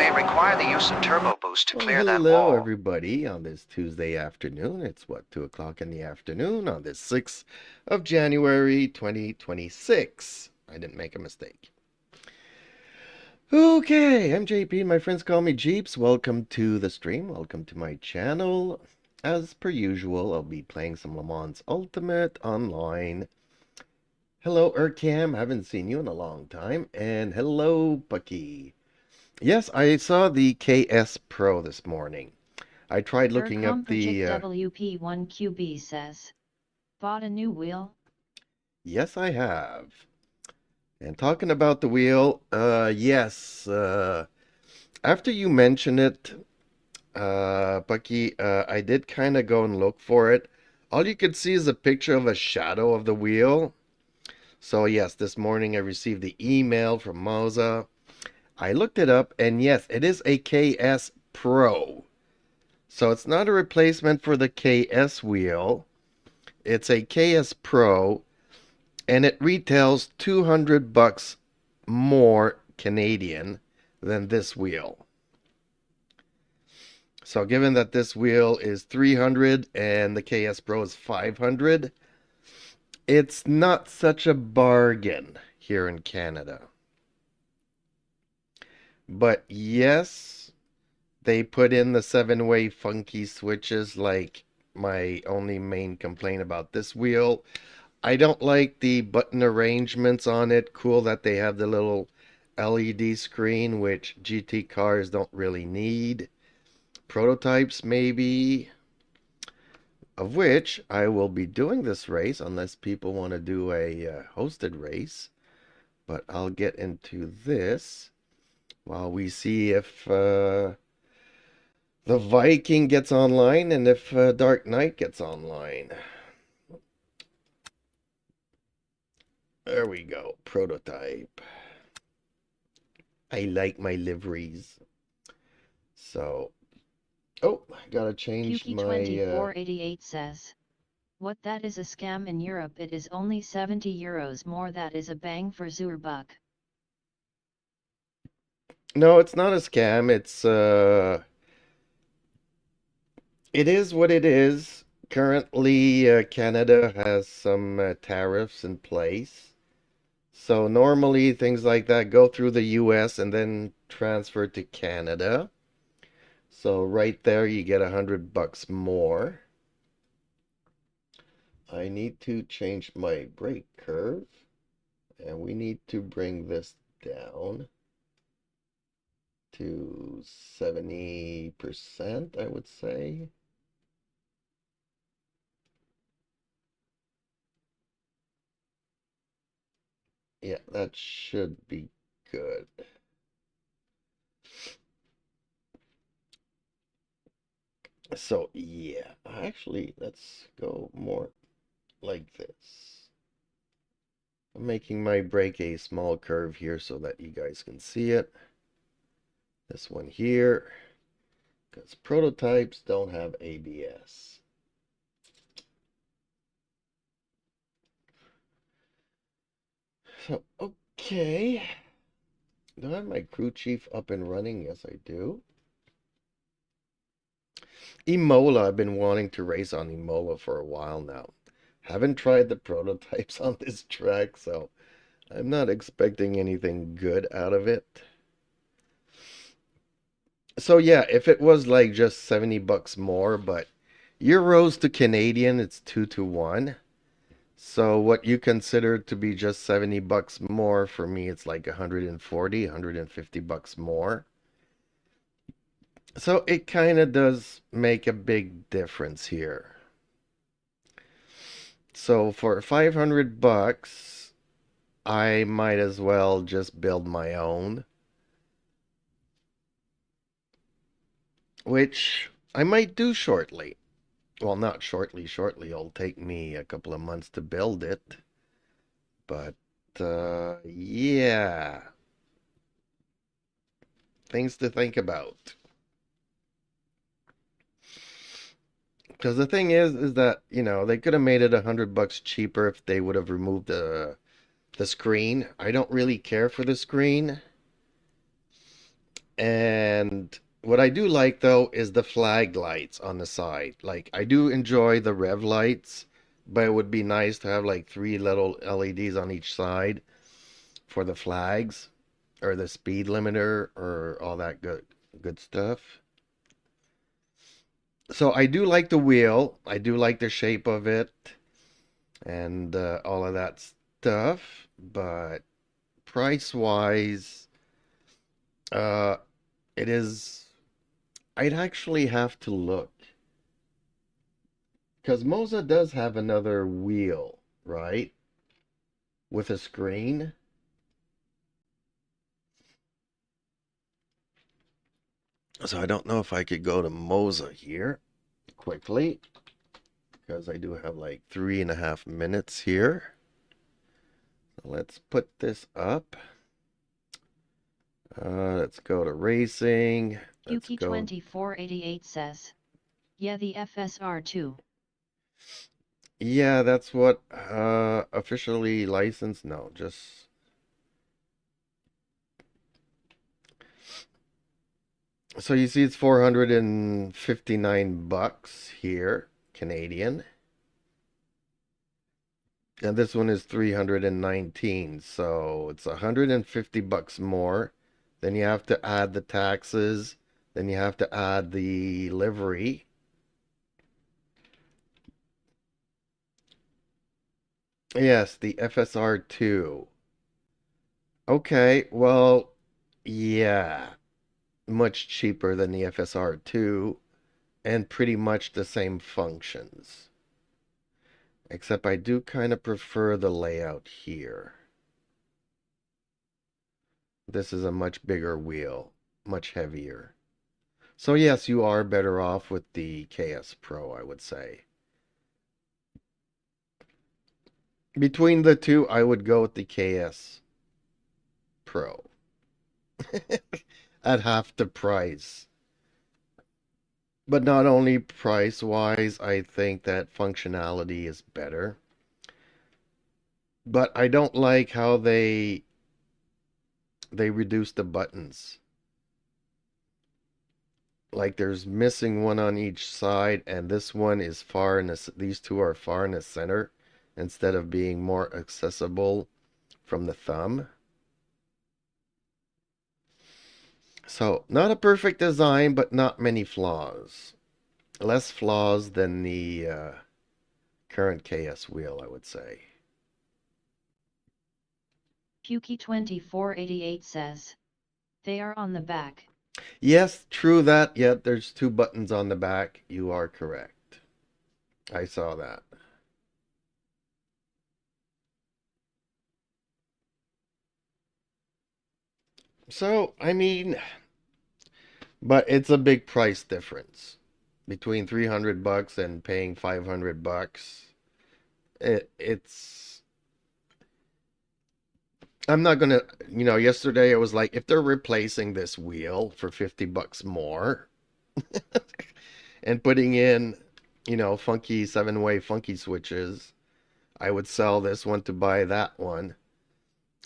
may require the use of turbo boost to clear that Hello, wall. everybody, on this Tuesday afternoon. It's what, 2 o'clock in the afternoon on this 6th of January 2026. I didn't make a mistake. Okay, I'm JP. My friends call me Jeeps. Welcome to the stream. Welcome to my channel. As per usual, I'll be playing some Le Mans Ultimate online. Hello, Urcam. Haven't seen you in a long time. And hello, Bucky. Yes, I saw the KS Pro this morning. I tried looking up the... WP1QB says, bought a new wheel? Yes, I have. And talking about the wheel, yes, after you mentioned it, Bucky, I did kind of go and look for it. All you could see is a picture of a shadow of the wheel. So yes, this morning I received the email from Moza. I looked it up, and yes, it is a KS Pro. So it's not a replacement for the KS wheel. It's a KS Pro, and it retails $200 more Canadian than this wheel. So given that this wheel is 300 and the KS Pro is 500, it's not such a bargain here in Canada. But yes, they put in the 7-way funky switches, like my only main complaint about this wheel. I don't like the button arrangements on it. Cool that they have the little LED screen, which GT cars don't really need. Prototypes maybe, of which I will be doing this race unless people want to do a hosted race. But I'll get into this while we see if the Viking gets online and if Dark Knight gets online. There we go. Prototype. I like my liveries. So, oh, I gotta change my... Puki2488 says, what that is a scam in Europe, it is only €70 more, that is a bang for Zurbuck. No, it's not a scam. It is what it is. Currently, Canada has some tariffs in place. So normally things like that go through the US and then transfer to Canada. So right there you get $100 more. I need to change my brake curve, and we need to bring this down to 70%, I would say. Yeah, that should be good. So yeah, actually, let's go more like this. I'm making my brake a small curve here so that you guys can see it. This one here, because prototypes don't have ABS. So, okay. Do I have my crew chief up and running? Yes, I do. Imola, I've been wanting to race on Imola for a while now. Haven't tried the prototypes on this track, so I'm not expecting anything good out of it. So yeah, if it was like just $70 more, but euros to Canadian, it's 2-to-1. So what you consider to be just $70 more, for me it's like 140, $150 more. So it kind of does make a big difference here. So for $500, I might as well just build my own, which I might do shortly. Well, not shortly. It'll take me a couple of months to build it. But, yeah. Things to think about. Because the thing is that, you know, they could have made it $100 cheaper if they would have removed the screen. I don't really care for the screen. And And what I do like though is the flag lights on the side. Like I do enjoy the rev lights, but it would be nice to have like 3 little LEDs on each side for the flags or the speed limiter or all that good stuff. So I do like the wheel. I do like the shape of it and all of that stuff, but price wise, uh, it is. I'd actually have to look because Moza does have another wheel, right? With a screen. So I don't know if I could go to Moza here quickly because I do have like 3.5 minutes here. Let's put this up. Let's go to racing. Yuki 2488 says, yeah, the FSR2. Yeah, that's what officially licensed. No, just so you see it's 459 bucks here, Canadian. And this one is 319, so it's 150 bucks more. Then you have to add the taxes, then you have to add the livery. Yes, the FSR2. Okay, well, yeah, much cheaper than the FSR2 and pretty much the same functions. Except I do kind of prefer the layout here. This is a much bigger wheel, much heavier. So yes, you are better off with the KS Pro, I would say. Between the two, I would go with the KS Pro. At half the price. But not only price-wise, I think that functionality is better. But I don't like how they reduce the buttons. Like there's missing one on each side, and this one is far in the, these two are far in the center instead of being more accessible from the thumb. So not a perfect design, but not many flaws. Less flaws than the current KS wheel, I would say. Yuki 2488 says, they are on the back. Yes, true that. Yet there's 2 buttons on the back. You are correct. I saw that. So, I mean, but it's a big price difference between 300 bucks and paying 500 bucks. It's I'm not gonna, yesterday I was like, if they're replacing this wheel for 50 bucks more and putting in, funky 7-way funky switches, I would sell this one to buy that one.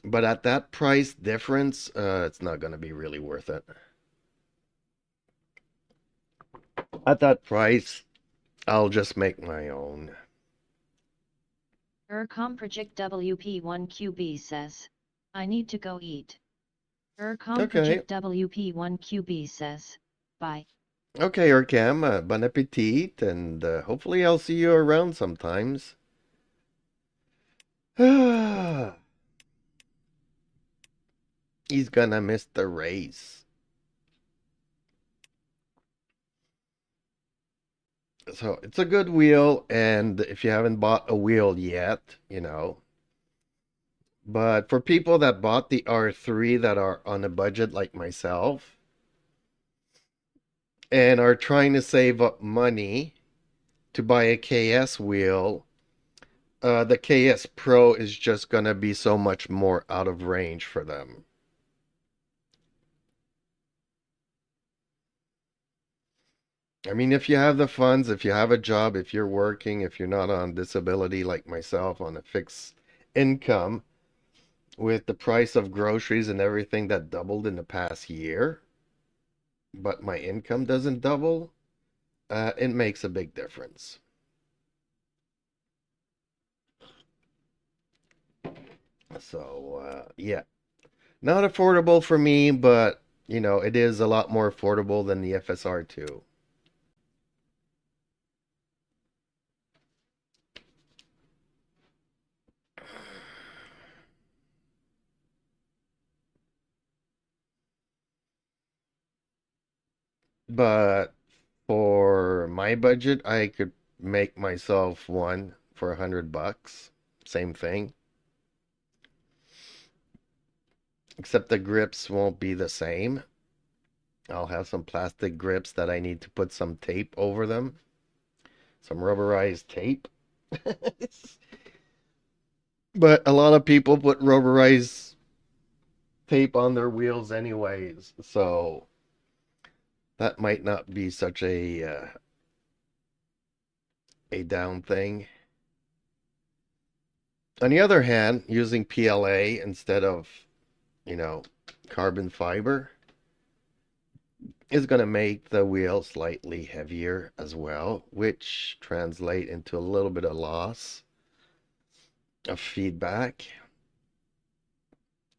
But at that price difference, it's not gonna be really worth it. At that price, I'll just make my own. Project WP1QB says, I need to go eat. Okay. Project WP1QB says, bye. Okay, Urcam, bon appetit, and hopefully I'll see you around sometimes. He's gonna miss the race. So it's a good wheel, and if you haven't bought a wheel yet, But for people that bought the R3 that are on a budget like myself and are trying to save up money to buy a KS wheel, the KS Pro is just going to be so much more out of range for them. I mean, if you have the funds, if you have a job, if you're working, if you're not on disability like myself on a fixed income, with the price of groceries and everything that doubled in the past year, but my income doesn't double, it makes a big difference. So, yeah, not affordable for me, but you know, it is a lot more affordable than the FSR2. But for my budget, I could make myself one for $100. Same thing. Except the grips won't be the same. I'll have some plastic grips that I need to put some tape over them. Some rubberized tape. But a lot of people put rubberized tape on their wheels anyways, so that might not be such a down thing. On the other hand, using PLA instead of, you know, carbon fiber is going to make the wheel slightly heavier as well, which translate into a little bit of loss of feedback.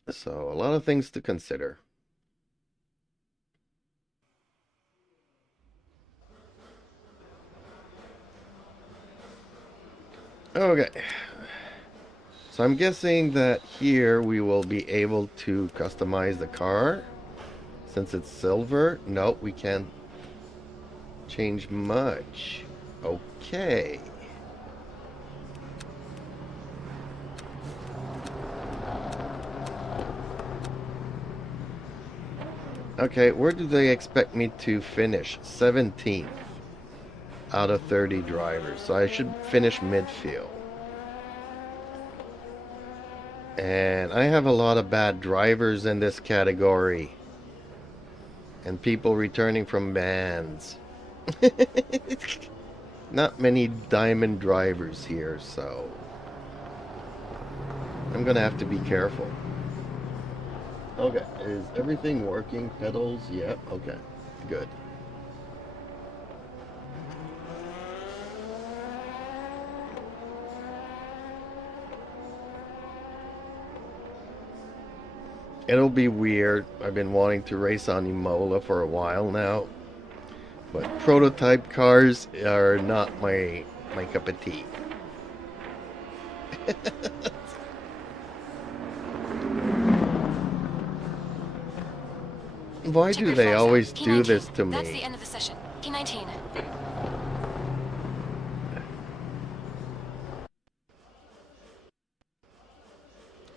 So a lot of things to consider. Okay. So I'm guessing that here we will be able to customize the car. Since it's silver, no, we can't change much. Okay. Okay, where do they expect me to finish? 17th out of 30 drivers. So I should finish midfield. And I have a lot of bad drivers in this category. And people returning from bans. Not many diamond drivers here, so I'm gonna have to be careful. Okay, is everything working? Pedals? Yep, okay, good. It'll be weird. I've been wanting to race on Imola for a while now, but prototype cars are not my cup of tea. Why do they always do this to me? That's the end of the session. P19.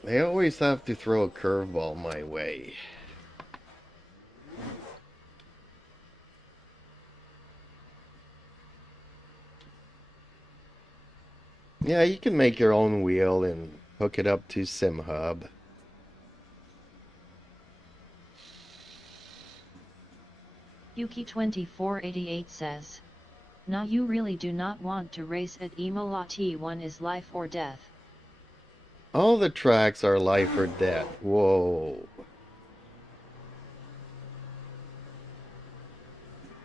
They always have to throw a curveball my way. Yeah, you can make your own wheel and hook it up to SimHub. Yuki2488 says, "Nah, you really do not want to race at Imola. T1 is life or death." All the tracks are life or death. Whoa.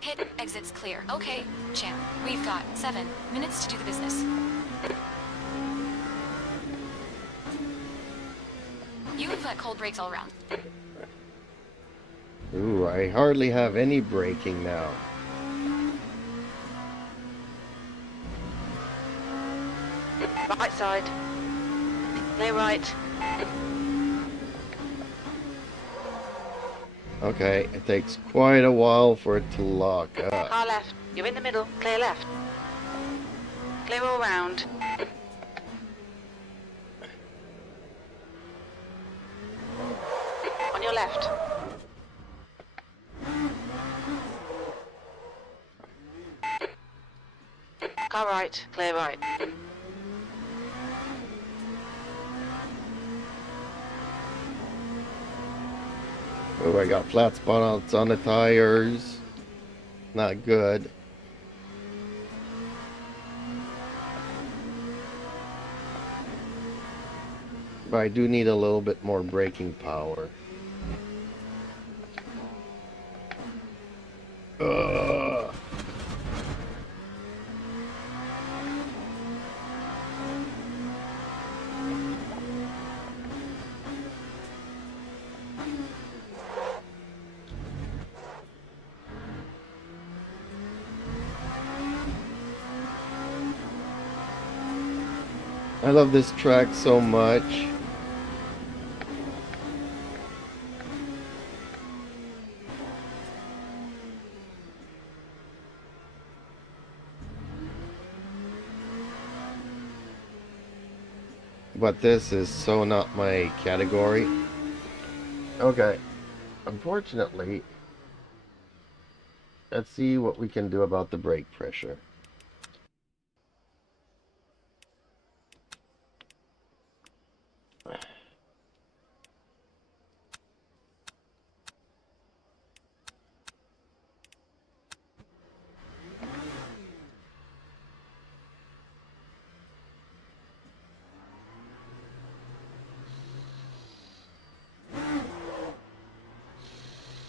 Pit exits clear. Okay, champ. We've got 7 minutes to do the business. You've got cold brakes all around. Ooh, I hardly have any braking now. Right side. Clear right. Okay, it takes quite a while for it to lock up. Car left. You're in the middle. Clear left. Clear all round. On your left. Car right. Clear right. Oh, I got flat spots on the tires. Not good. But I do need a little bit more braking power. I love this track so much. But this is so not my category. Okay. Unfortunately, let's see what we can do about the brake pressure.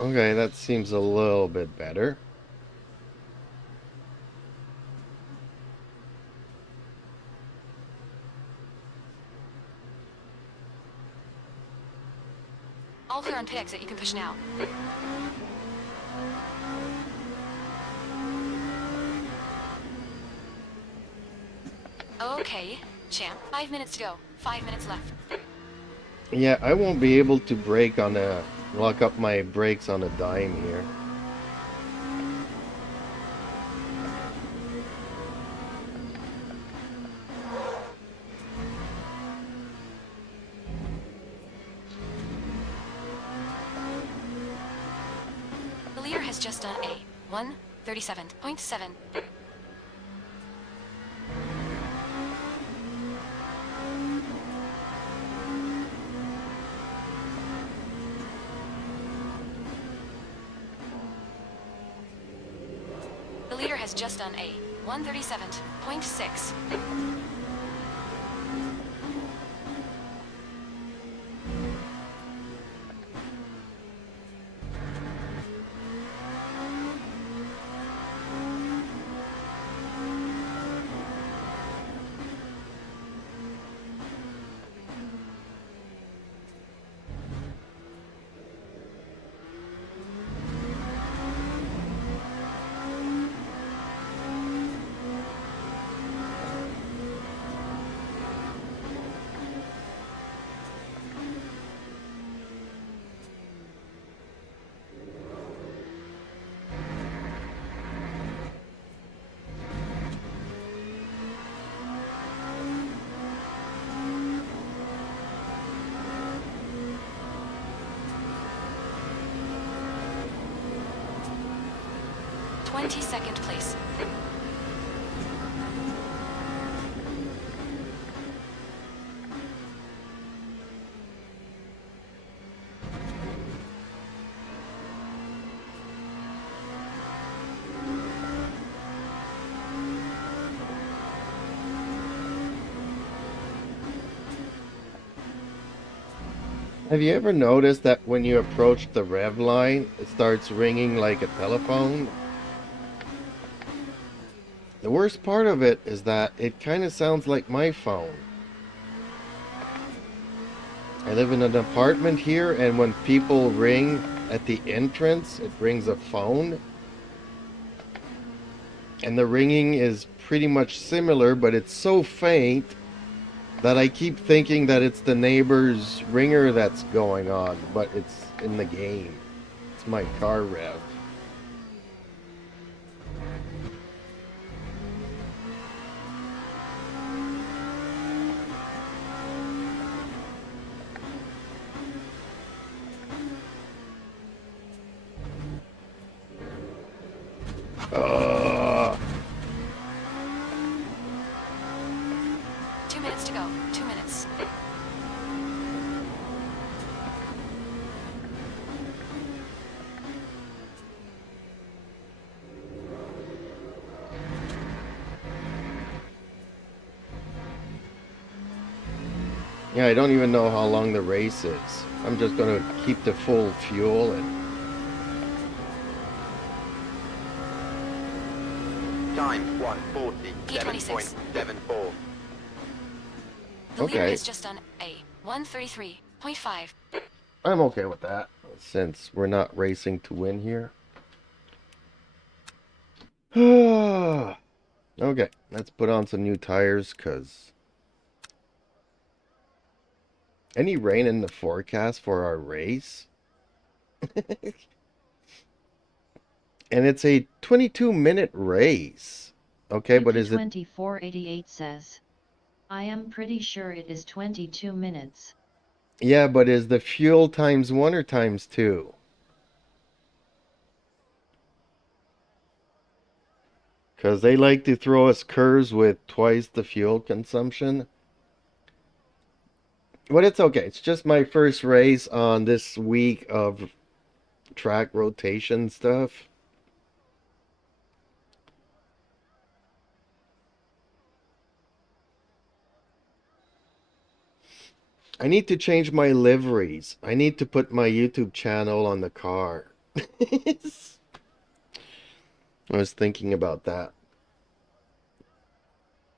Okay, that seems a little bit better. All clear on pit exit, you can push now. Okay, champ. 5 minutes to go. 5 minutes left. Yeah, I won't be able to brake on a lock up my brakes on a dime here. The leader has just done a 1:37.7. The leader has just done a 1:37.6. Second place. Have you ever noticed that when you approach the rev line, it starts ringing like a telephone? The worst part of it is that it kind of sounds like my phone. I live in an apartment here, and when people ring at the entrance, it rings a phone. And the ringing is pretty much similar, but it's so faint that I keep thinking that it's the neighbor's ringer that's going on, but it's in the game. It's my car rev. Ugh. 2 minutes to go. 2 minutes. Yeah, I don't even know how long the race is. I'm just going to keep the full fuel and... Time 1:40.7.74. The leader Okay. has just done a 1:33.5. I'm okay with that, since we're not racing to win here. Okay, let's put on some new tires, because Any rain in the forecast for our race? And it's a 22-minute race. Okay, but is it... 2488 says, I am pretty sure it is 22 minutes. Yeah, but is the fuel times 1 or times 2? Because they like to throw us curves with twice the fuel consumption. But it's okay. It's just my first race on this week of track rotation stuff. I need to change my liveries. I need to put my YouTube channel on the car. I was thinking about that.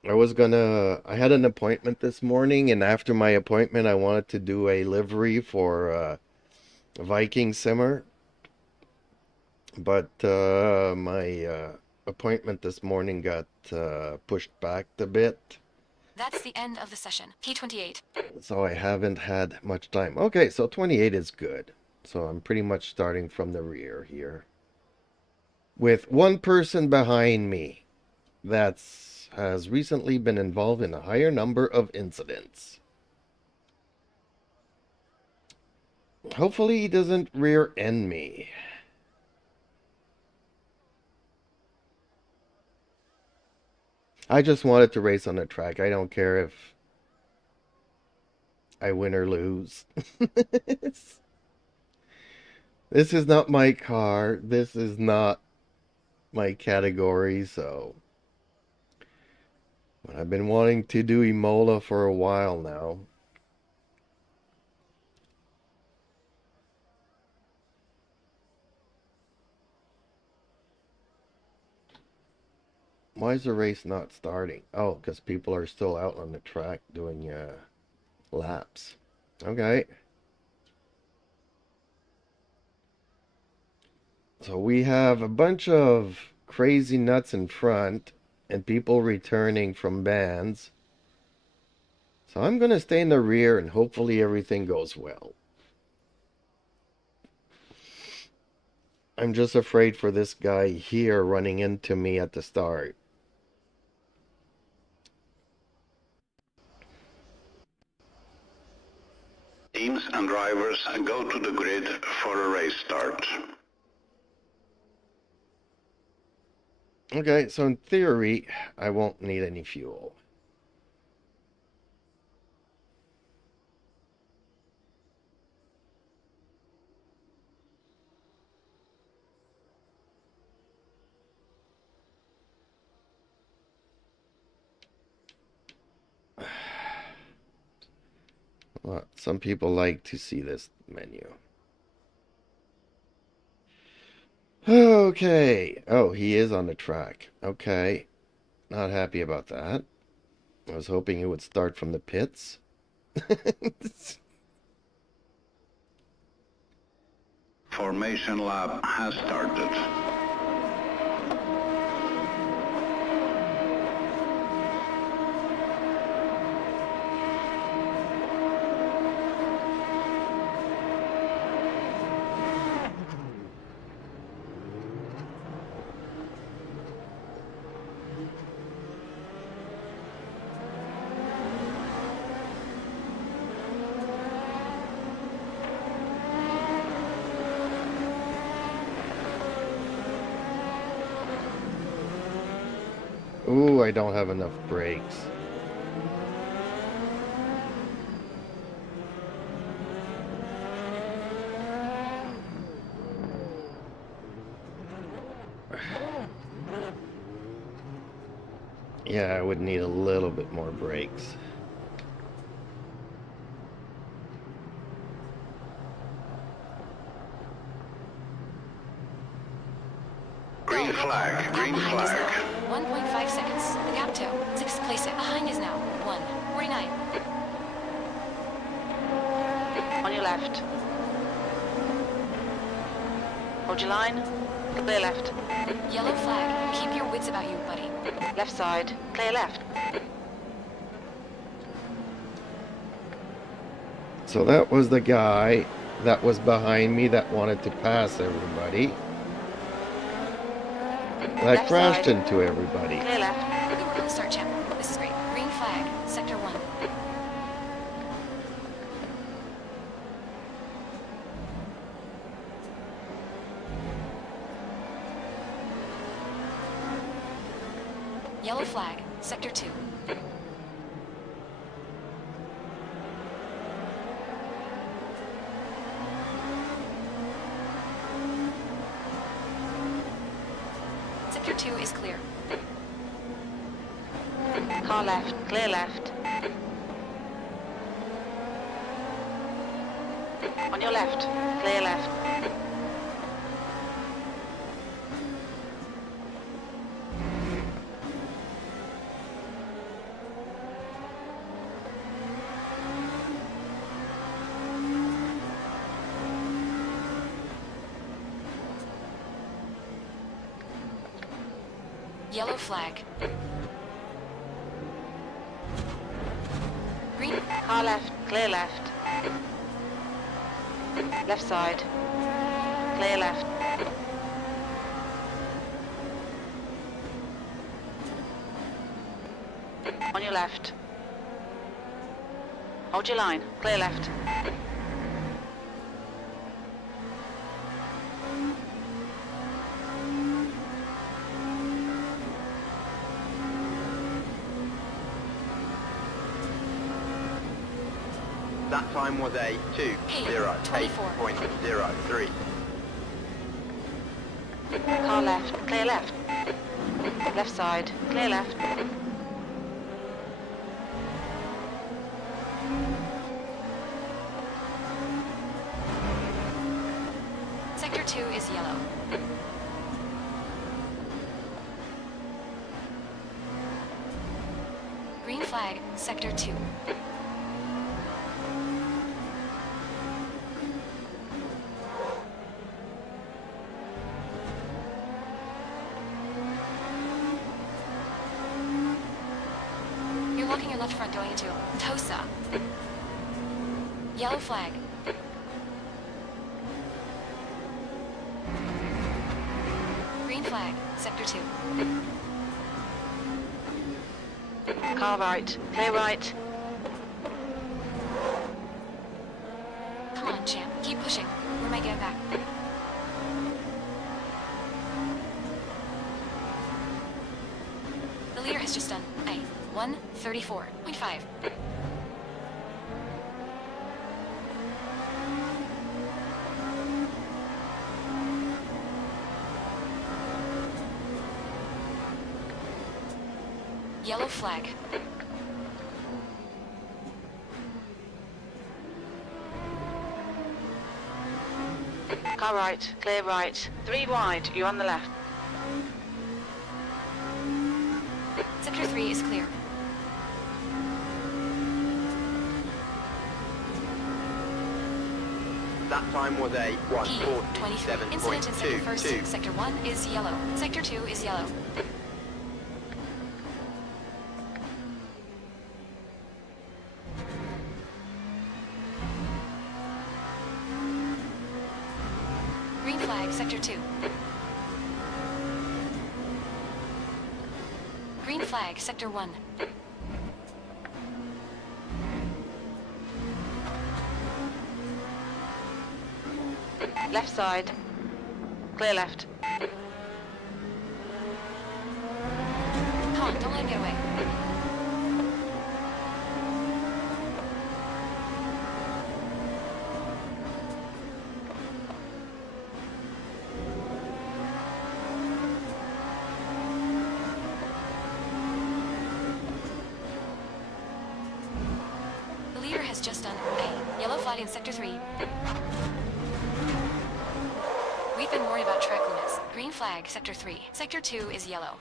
I had an appointment this morning, and after my appointment, I wanted to do a livery for Viking Simmer. But my appointment this morning got pushed back a bit. That's the end of the session. P28. So I haven't had much time. Okay, so 28 is good. So I'm pretty much starting from the rear here. With one person behind me has recently been involved in a higher number of incidents. Hopefully he doesn't rear end me. I just wanted to race on the track. I don't care if I win or lose. This is not my car. This is not my category, so... But I've been wanting to do Imola for a while now. Why is the race not starting? Oh, because people are still out on the track doing laps. Okay. So we have a bunch of crazy nuts in front and people returning from bands. So I'm going to stay in the rear and hopefully everything goes well. I'm just afraid for this guy here running into me at the start. Teams and drivers go to the grid for a race start. Okay, so in theory, I won't need any fuel. Well, some people like to see this menu. Okay. Oh, he is on the track. Okay. Not happy about that. I was hoping it would start from the pits. Formation lap has started. Ooh, I don't have enough brakes. Yeah, I would need a little bit more brakes. Green flag, green flag. 1.5 seconds. The gap to 6th place behind is now 1:49. On your left. Hold your line. Clear left. Yellow flag. Keep your wits about you, buddy. Left side. Clear left. So that was the guy that was behind me that wanted to pass everybody. And I Left crashed side. into everybody. Clear left. Good work on the start, champ. This is great. Green flag, sector 1. Yellow flag, sector 2. Sector 2 is clear. Car left. Clear left. On your left. Clear left. Yellow flag. Green. Car left. Clear left. Left side. Clear left. On your left. Hold your line. Clear left. That time was a 2:08.03. Car left. Clear left. Left side. Clear left. Sector 2 is yellow. Green flag, sector 2. You're locking your left front going into Tosa. Yellow flag. Green flag, sector 2. Car right. Clear right. Come on, champ. Keep pushing. Where am I getting back? The leader has just done a 1:34.5. Yellow flag. Car right. Clear right. 3 wide. You're on the left. Sector 3 is clear. That time was a P23. Incident in sector 1st. 1:47.22. Sector 1 is yellow. Sector 2 is yellow. Green flag, sector 2. Green flag, sector 1. Left side. Clear left. Come on, don't let him get away. The leader has just done a yellow flag in sector 3. We've been worried about track limits. Green flag, sector 3. Sector 2 is yellow.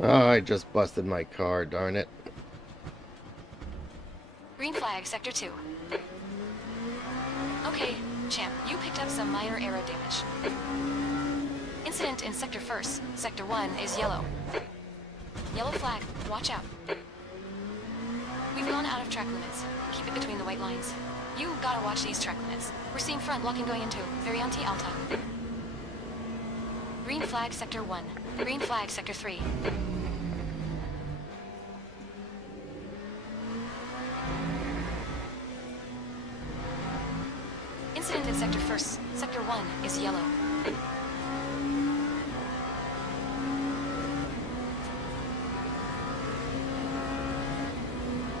Oh, I just busted my car, darn it. Green flag, sector 2. Okay, champ, you picked up some minor aero damage. Incident in Sector 1st. Sector 1 is yellow. Yellow flag. Watch out. We've gone out of track limits. Keep it between the white lines. You gotta watch these track limits. We're seeing front blocking going into Variante Alta. Green flag Sector 1. Green flag Sector 3. Incident in Sector 1st. Sector 1 is yellow.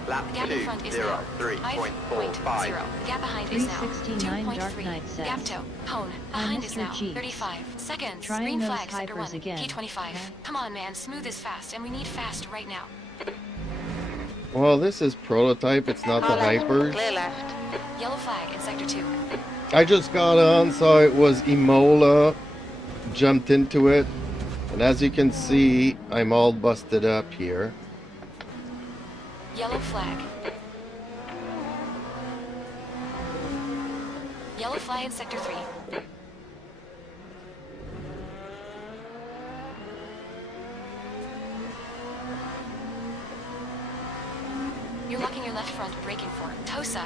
Lap The gap in front is now 2:03.45. 5.0. The gap behind is now 369 Dark 2.3. Knight says, Gap toe. Hone. "Hi, Behind is Mr. now Cheeks. 35 seconds. Trying Green those flag Sector 1. hypers again. P25. Come on, man. Smooth is fast, and we need fast right now. Well, this is prototype. It's not the Car left, hypers. clear left. Yellow flag in Sector 2. I just got on, saw it was Imola, jumped into it, and as you can see, I'm all busted up here. Yellow flag. Yellow flag in Sector 3. You're locking your left front, braking for Tosa.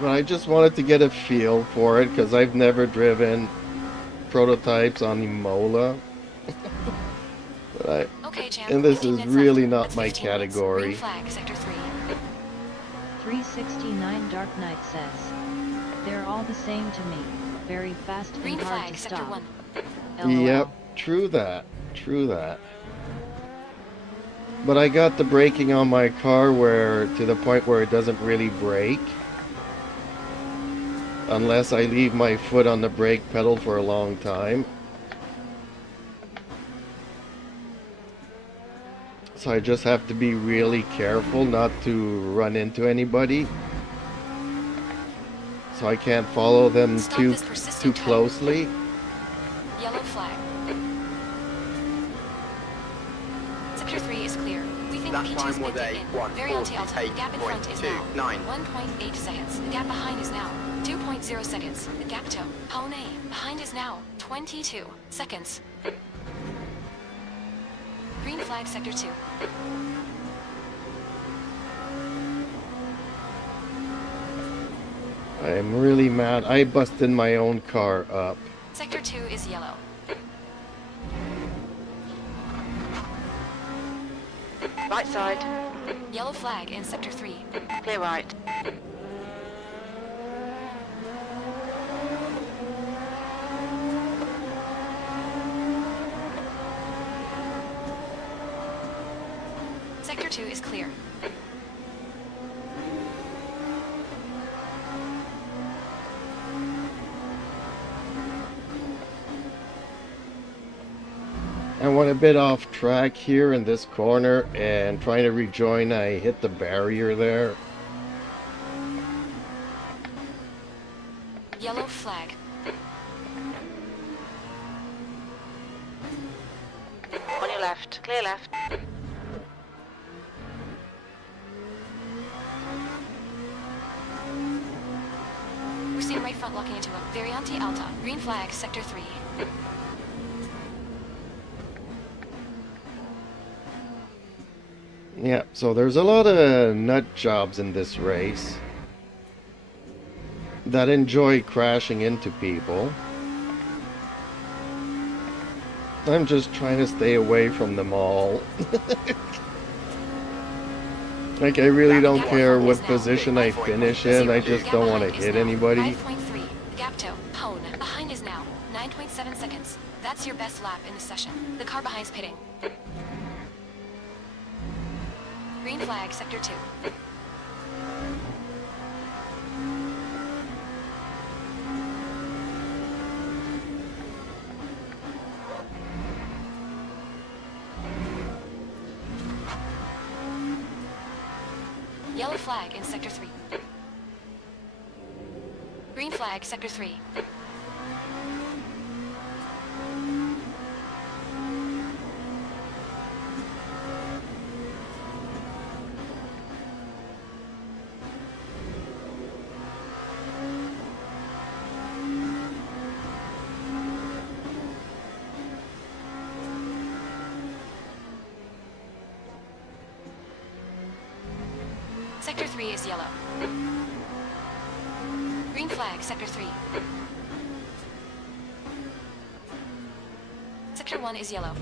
But I just wanted to get a feel for it because I've never driven prototypes on Imola. But Okay, champ. and this 15 is minutes really left. not That's my 15 minutes. category. Green flag, Sector 3. 369 Dark Knight says, "They're all the same to me. Very fast Green and hard flag, to Sector stop." 1. LOL. Yep, true that. True that. But I got the braking on my car where to the point where it doesn't really brake. Unless I leave my foot on the brake pedal for a long time. So I just have to be really careful not to run into anybody. So I can't follow them Stop too this persistent turn. closely. Yellow flag. Sector 3 is clear. We think That P2's time was meant a in. Variante Alta. The gap in front is now 1:48.29. 1.8 seconds. The gap behind is now 2.0 seconds. The gap toe. Hone. Behind is now 22 seconds. Green flag Sector 2. I'm really mad. I busted my own car up. Sector 2 is yellow. Right side, Yellow flag in Sector 3. clear right. Sector 2 is clear. I went a bit off track here in this corner and trying to rejoin, I hit the barrier there. Yellow flag. On your left, clear left. We're seeing right front locking into a Variante Alta. Green flag Sector 3. Yeah, so there's a lot of nut jobs in this race that enjoy crashing into people. I'm just trying to stay away from them all. Like, I really don't care what position I finish in, I just don't want to hit anybody. 5.3. Gap toe. Hone. Behind is now 9.7 seconds. That's your best lap in the session. The car behind's pitting. Green flag Sector 2. Yellow flag in Sector 3. Green flag Sector 3. Sector 3 is yellow. Green flag, Sector 3. Sector 1 is yellow.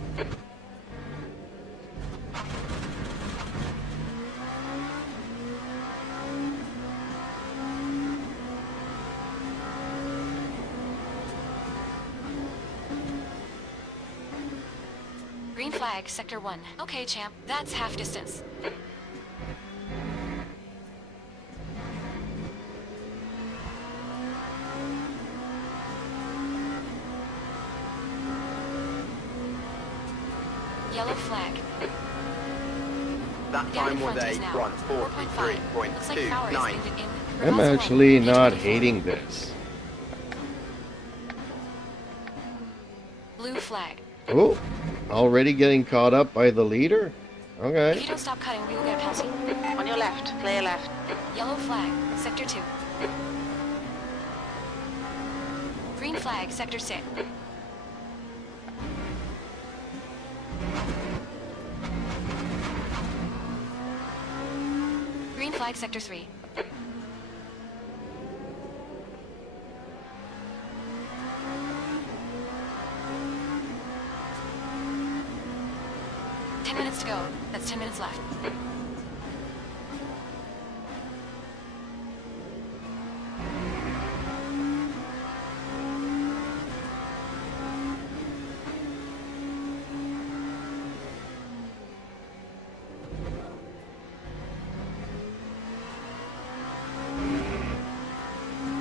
Green flag, Sector 1. Okay, champ, that's half distance. Yellow flag. That Down in time was front a is now 4.5. Looks like power is 1:43.29. moved in. I'm Revolves actually away. not 8:24. hating this. Blue flag. Oh, already getting caught up by the leader? If Okay. you don't stop cutting, we will get a penalty. On your left, clear left. Yellow flag, Sector 2. Green flag, Sector 6. Green flag, Sector 3. Minutes to go. That's 10 minutes left.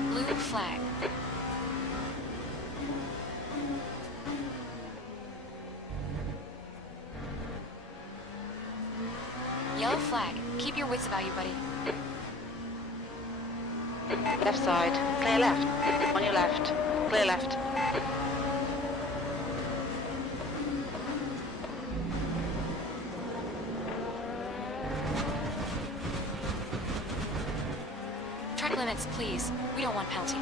Blue flag. Yellow flag. Keep your wits about you, buddy. Left side, clear left. On your left, clear left. Track limits, please. We don't want penalty.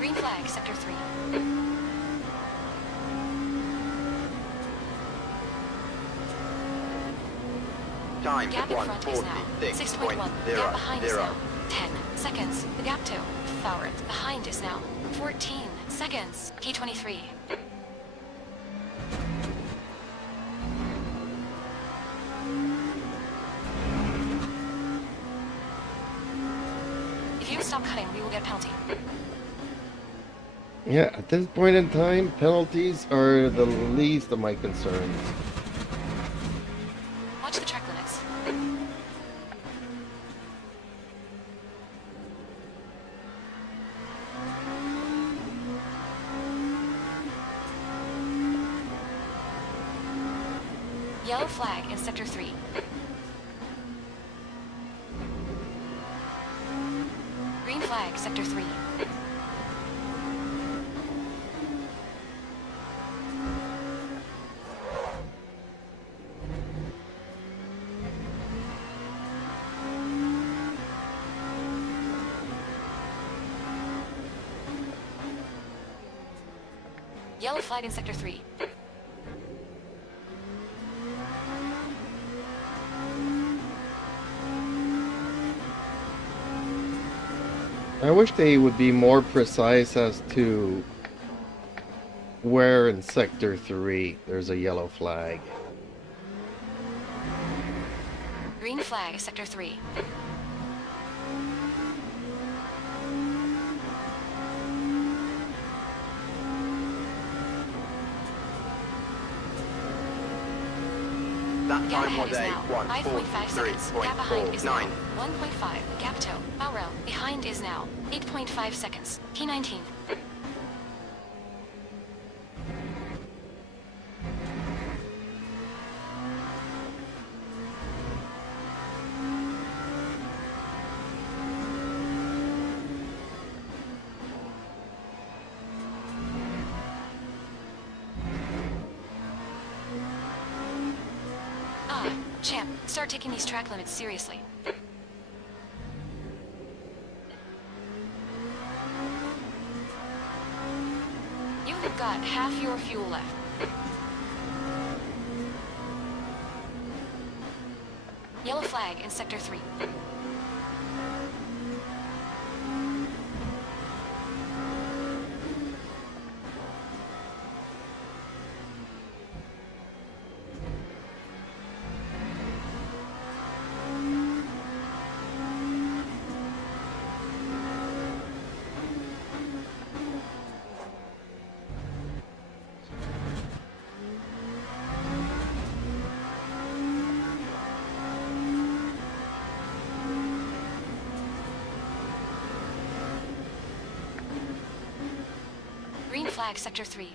Green flag, Sector 3. Time Gap in front is now 6.1. Gap behind is 1:46.00. now 10 seconds. The gap to forward behind is now 14 seconds. T23. If you don't stop cutting, we will get a penalty. Yeah, at this point in time, penalties are the least of my concerns. Watch the track limits. Yellow flag in Sector 3. Green flag, Sector 3. Yellow flag in Sector 3. I wish they would be more precise as to where in Sector 3 there's a yellow flag. Green flag, Sector 3. That Gap time ahead was is a now 5.5 seconds. Gap behind is now 1:43.49. 1.5. Gap toe. Bow row. Behind is now 8.5 seconds. T19. Ah, champ, start taking these track limits seriously. You've got half your fuel left. Yellow flag in Sector 3. Green flag Sector 3.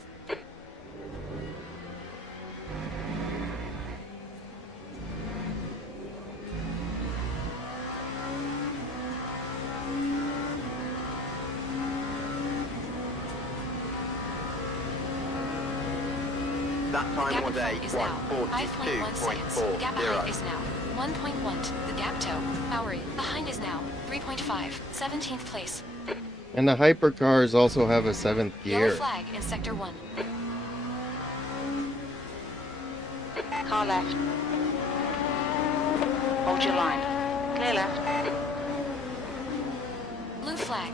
That time Gap was in front is now 5.1 seconds. Gap behind 1:42.40. is now 1.1. The gap toe. Bowery. Behind is now 3.5. 17th place. And the hypercars also have a 7th Yellow gear. flag in Sector 1. Car left. Hold your line. Clear left. Blue flag.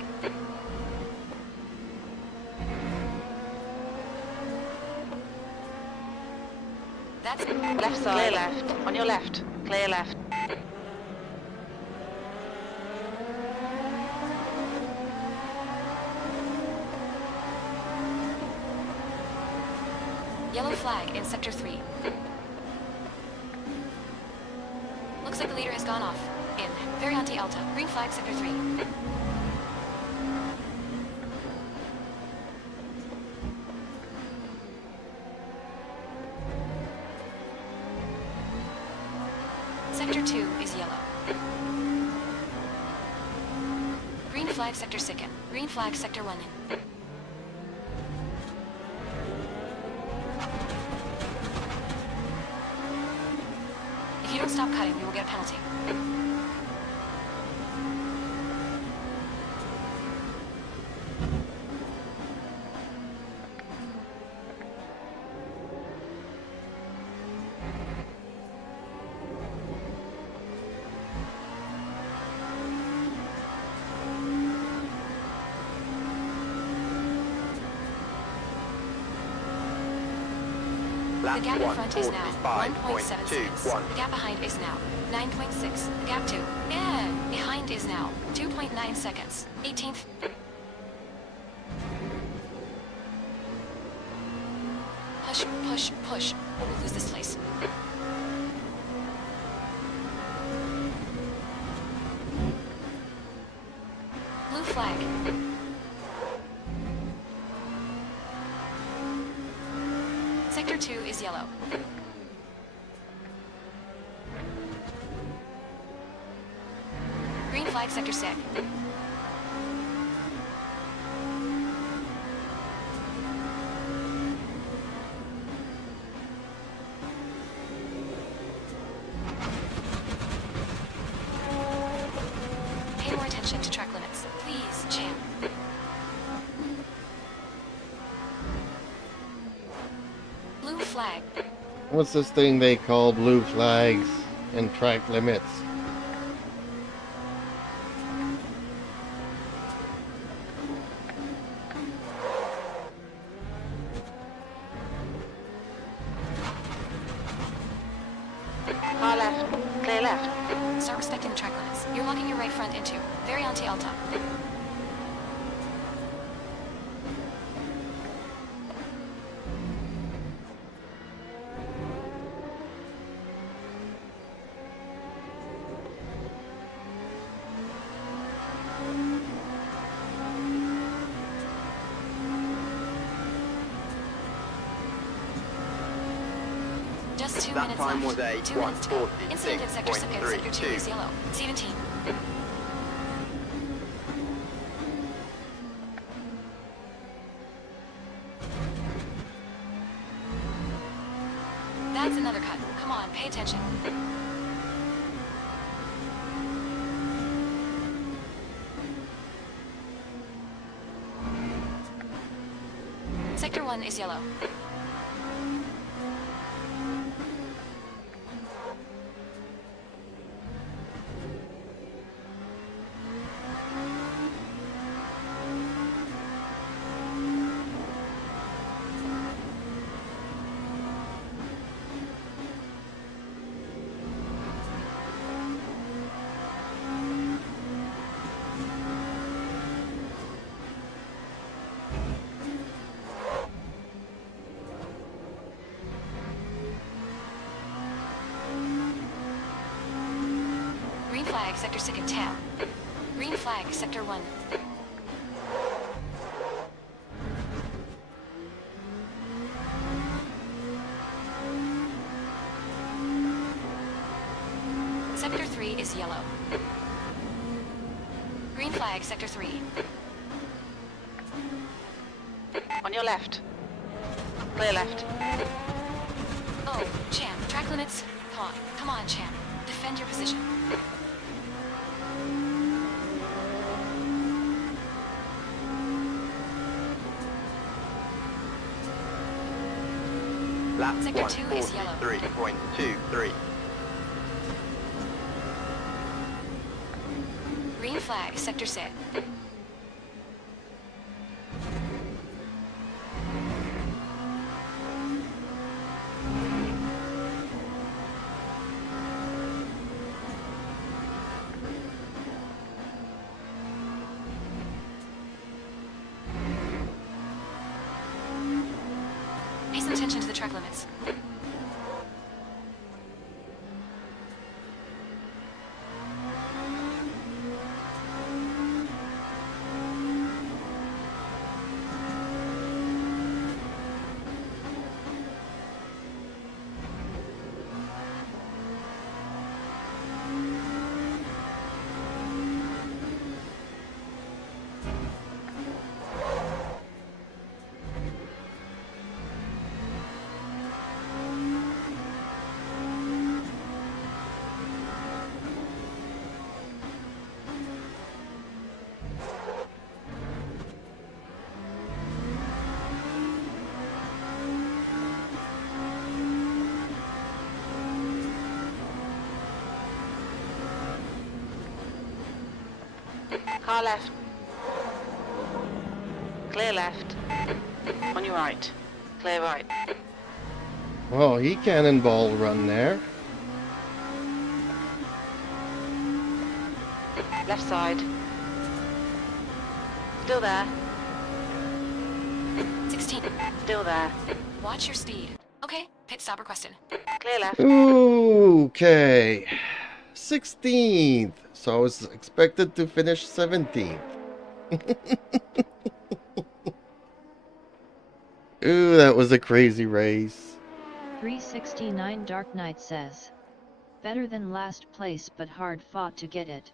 That's Left side. Clear left. On your left. Clear left. yellow flag in Sector 3. Looks like the leader has gone off. In Variante Alta. Green flag Sector 3. Sector 2 is yellow. Green flag Sector 2. Green flag Sector 1. If you don't stop cutting, we will get a penalty. The gap in front is now 1.7 seconds. The gap behind is now 9.6. The gap behind is now 2.9 seconds. 18th. Push, push, push, or we'll lose this place. Blue flag. Sector 2 is yellow. Green flag Sector 6. Pay more attention to track limits. Please, champ. Blue flag. What's this thing they call blue flags and track limits? Car left. Clear left. Start respecting the track limits. You're locking your right front into Variante Alta. Just 2 That minutes time left. was a 2 minutes to go. Incident in Sector 2 1:46.32. is yellow. 17. That's another cut. Come on, pay attention. Sector 1 is yellow. Sector 6 and tab. Green flag, Sector 1. Sector 3 is yellow. Green flag, Sector 3. On your left. Clear left. Oh, champ, track limits. Come on, champ. Defend your position. Lap Sector 2 is yellow. 143.23. Green flag, Sector 6. Pay some attention to the track limits. Car left. Clear left. On your right. Clear right. Oh, he cannonball run there. Left side. Still there. 16. Still there. Watch your speed. Okay, pit stop requested. Clear left. Okay. 16th. So I was expected to finish 17th. Ooh, that was a crazy race. 369 Dark Knight says. Better than last place but hard fought to get it.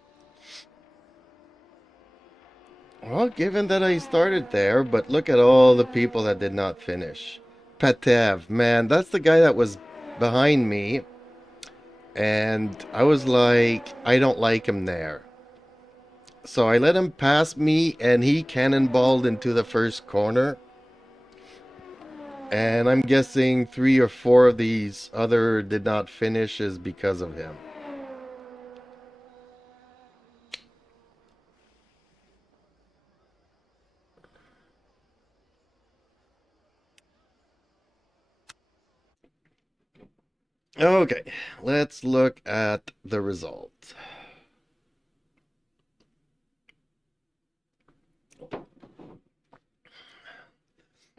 Well, given that I started there, but look at all the people that did not finish. Patev, man, that's the guy that was behind me. And I was like, I don't like him there. So I let him pass me, and he cannonballed into the first corner. And I'm guessing 3 or 4 of these other did not finish is because of him. Okay, let's look at the result.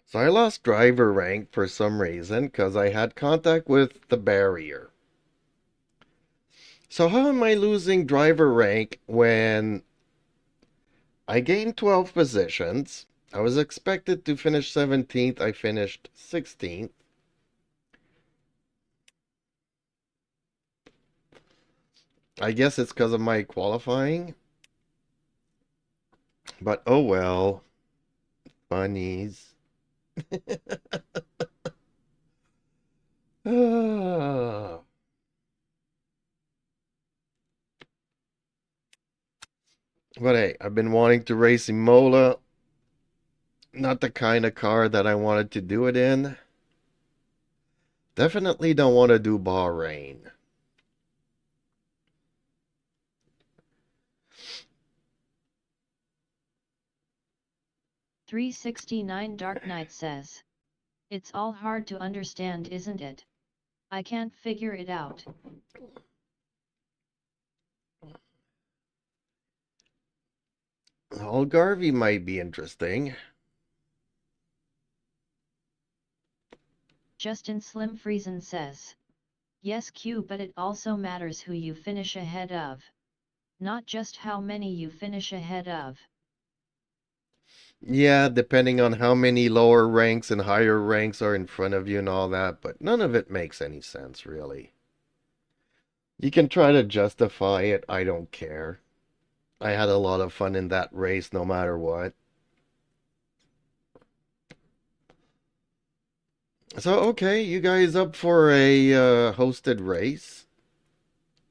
So I lost driver rank for some reason because I had contact with the barrier. So how am I losing driver rank when I gained 12 positions? I was expected to finish 17th. I finished 16th. I guess it's because of my qualifying. But oh well. Funnies. Ah. But hey, I've been wanting to race Imola. Not the kind of car that I wanted to do it in. Definitely don't want to do Bahrain. .369 Dark Knight says. It's all hard to understand, isn't it? I can't figure it out. Algarve might be interesting. Justin Slim Friesen says. Yes, Q, but it also matters who you finish ahead of. not just how many you finish ahead of. Yeah, depending on how many lower ranks and higher ranks are in front of you and all that, but none of it makes any sense, really. You can try to justify it, I don't care. I had a lot of fun in that race no matter what. So, okay, you guys up for a hosted race?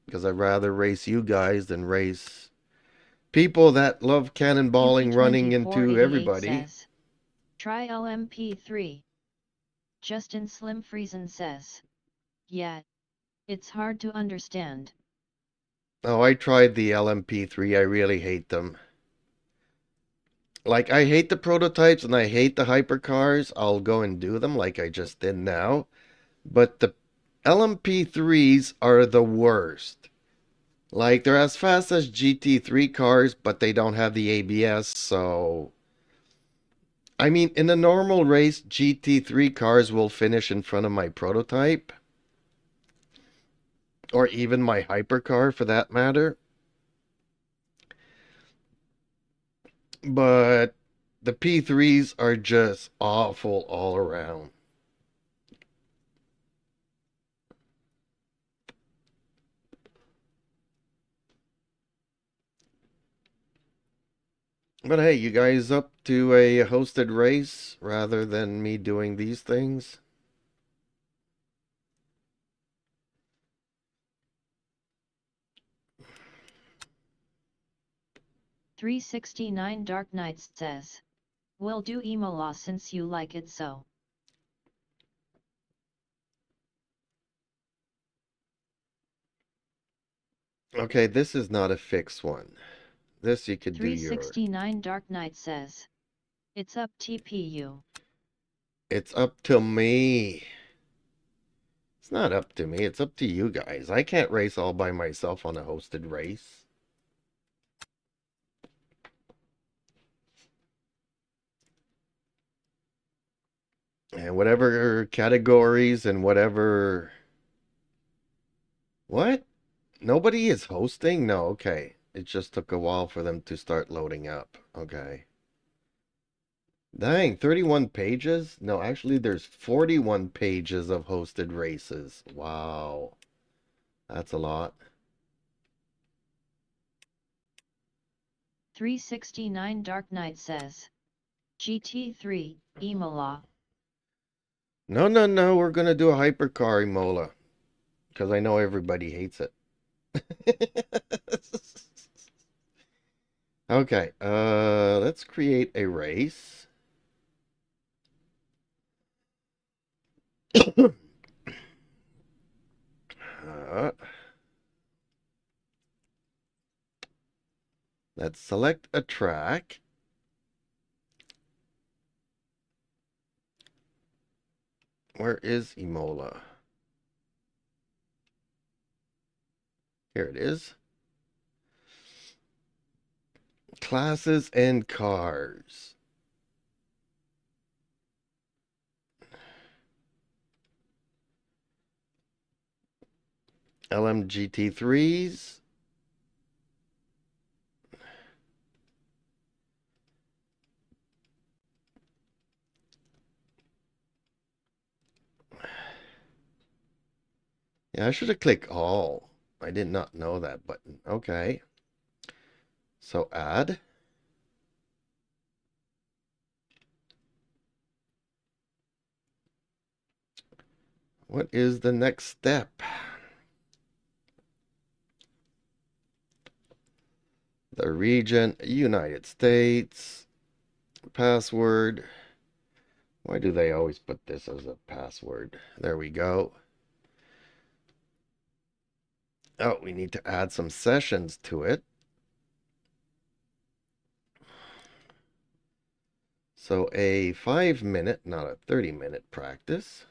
Because I'd rather race you guys than race people that love cannonballing running into everybody. Says, try LMP3. Justin Slim Friesen says, yeah, it's hard to understand. Oh, I tried the LMP3. I really hate them. Like, I hate the prototypes and I hate the hypercars. I'll go and do them like I just did now. But the LMP3s are the worst. Like, they're as fast as GT3 cars, but they don't have the ABS, so... I mean, in a normal race, GT3 cars will finish in front of my prototype. Or even my hypercar, for that matter. But the P3s are just awful all around. But hey, you guys up to a hosted race rather than me doing these things? $369 Dark Knights says, we'll do Imola since you like it so. Okay, this is not a fixed one. This you could do your... 369 Dark Knight says, it's up TPU. It's up to me. It's not up to me, it's up to you guys. I can't race all by myself on a hosted race. And whatever categories and whatever... What? Nobody is hosting? No, okay. It just took a while for them to start loading up. Okay. Dang, 31 pages? No, actually there's 41 pages of hosted races. Wow. That's a lot. 369 Dark Knight says, GT3, Imola. No, we're gonna do a hypercar Imola. Because I know everybody hates it. Okay, let's create a race. Let's select a track. Where is Imola? Here it is. Classes and cars. LMGT3s. Yeah, I should have clicked all. I did not know that button. Okay. So add. What is the next step? The region, United States. Password. Why do they always put this as a password? There we go. Oh, we need to add some sessions to it. So a 5-minute, not a 30-minute practice.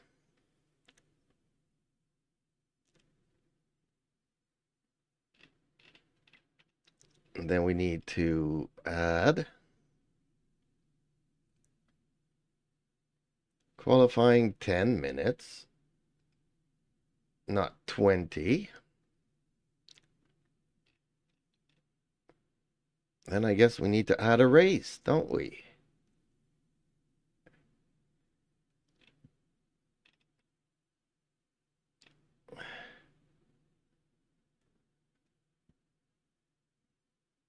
And then we need to add qualifying 10 minutes, not 20. Then I guess we need to add a race, don't we?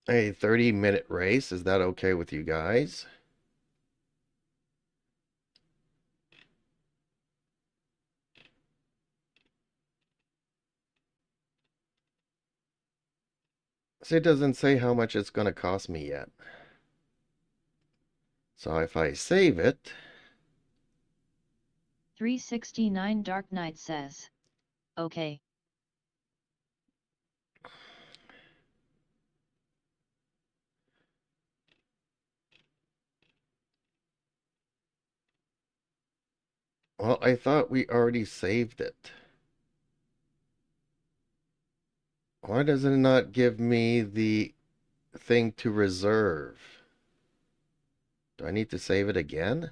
A 30-minute race, is that okay with you guys? So it doesn't say how much it's going to cost me yet. So if I save it, 369 Dark Knight says. Okay. well, I thought we already saved it. Why does it not give me the thing to reserve? Do I need to save it again?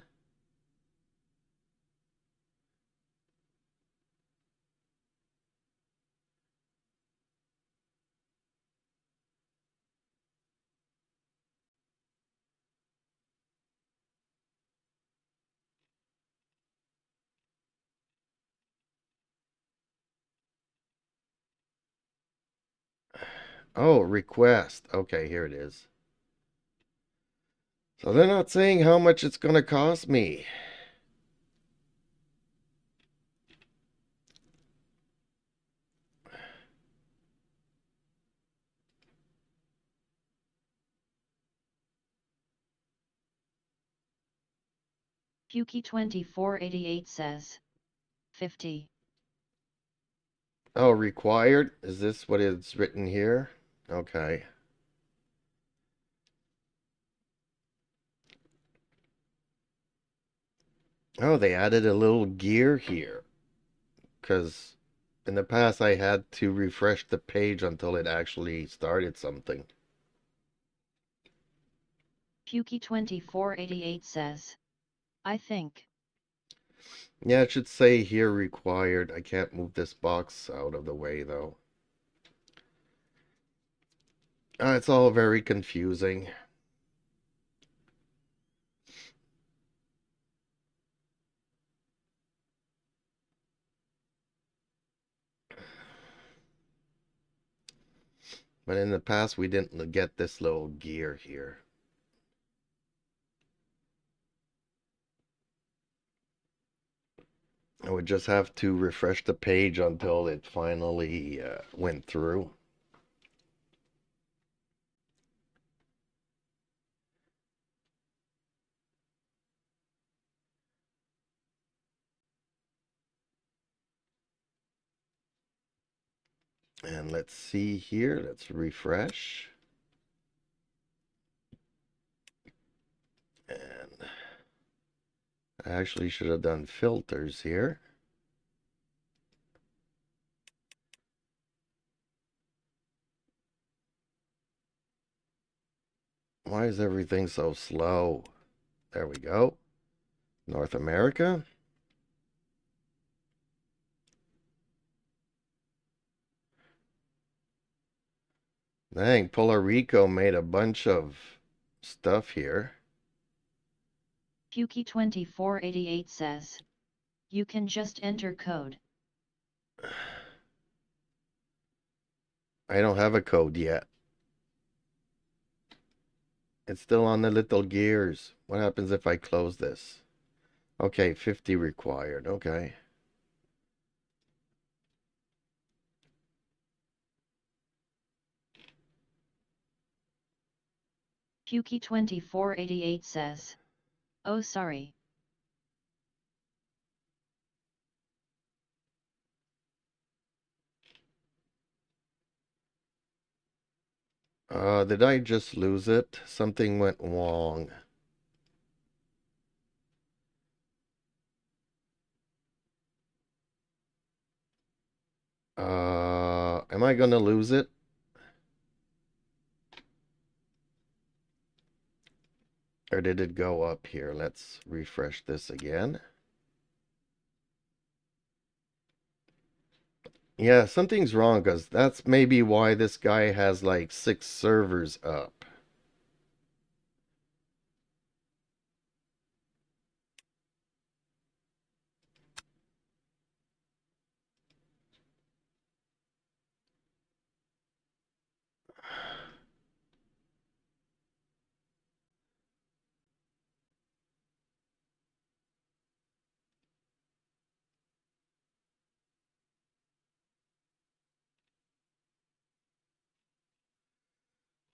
Oh, request. Okay, here it is. So they're not saying how much it's going to cost me. Puki2488 says. 50. Oh, required? Is this what is written here? Okay. Oh, they added a little gear here. Because in the past I had to refresh the page until it actually started something. Puki2488 says. I think. Yeah, it should say here required. I can't move this box out of the way though. It's all very confusing. But in the past we didn't get this little gear here. I would just have to refresh the page until it finally went through. And let's see here. Let's refresh. And I actually should have done filters here. Why is everything so slow? There we go. North America. Dang, Puerto Rico made a bunch of stuff here. Puki2488 says. You can just enter code. I don't have a code yet. It's still on the little gears. What happens if I close this? Okay, 50 required. Okay. Puki2488 says. Oh, sorry. Did I just lose it? Something went wrong. Am I gonna lose it? Or did it go up here? Let's refresh this again. Yeah, something's wrong because that's maybe why this guy has like 6 servers up.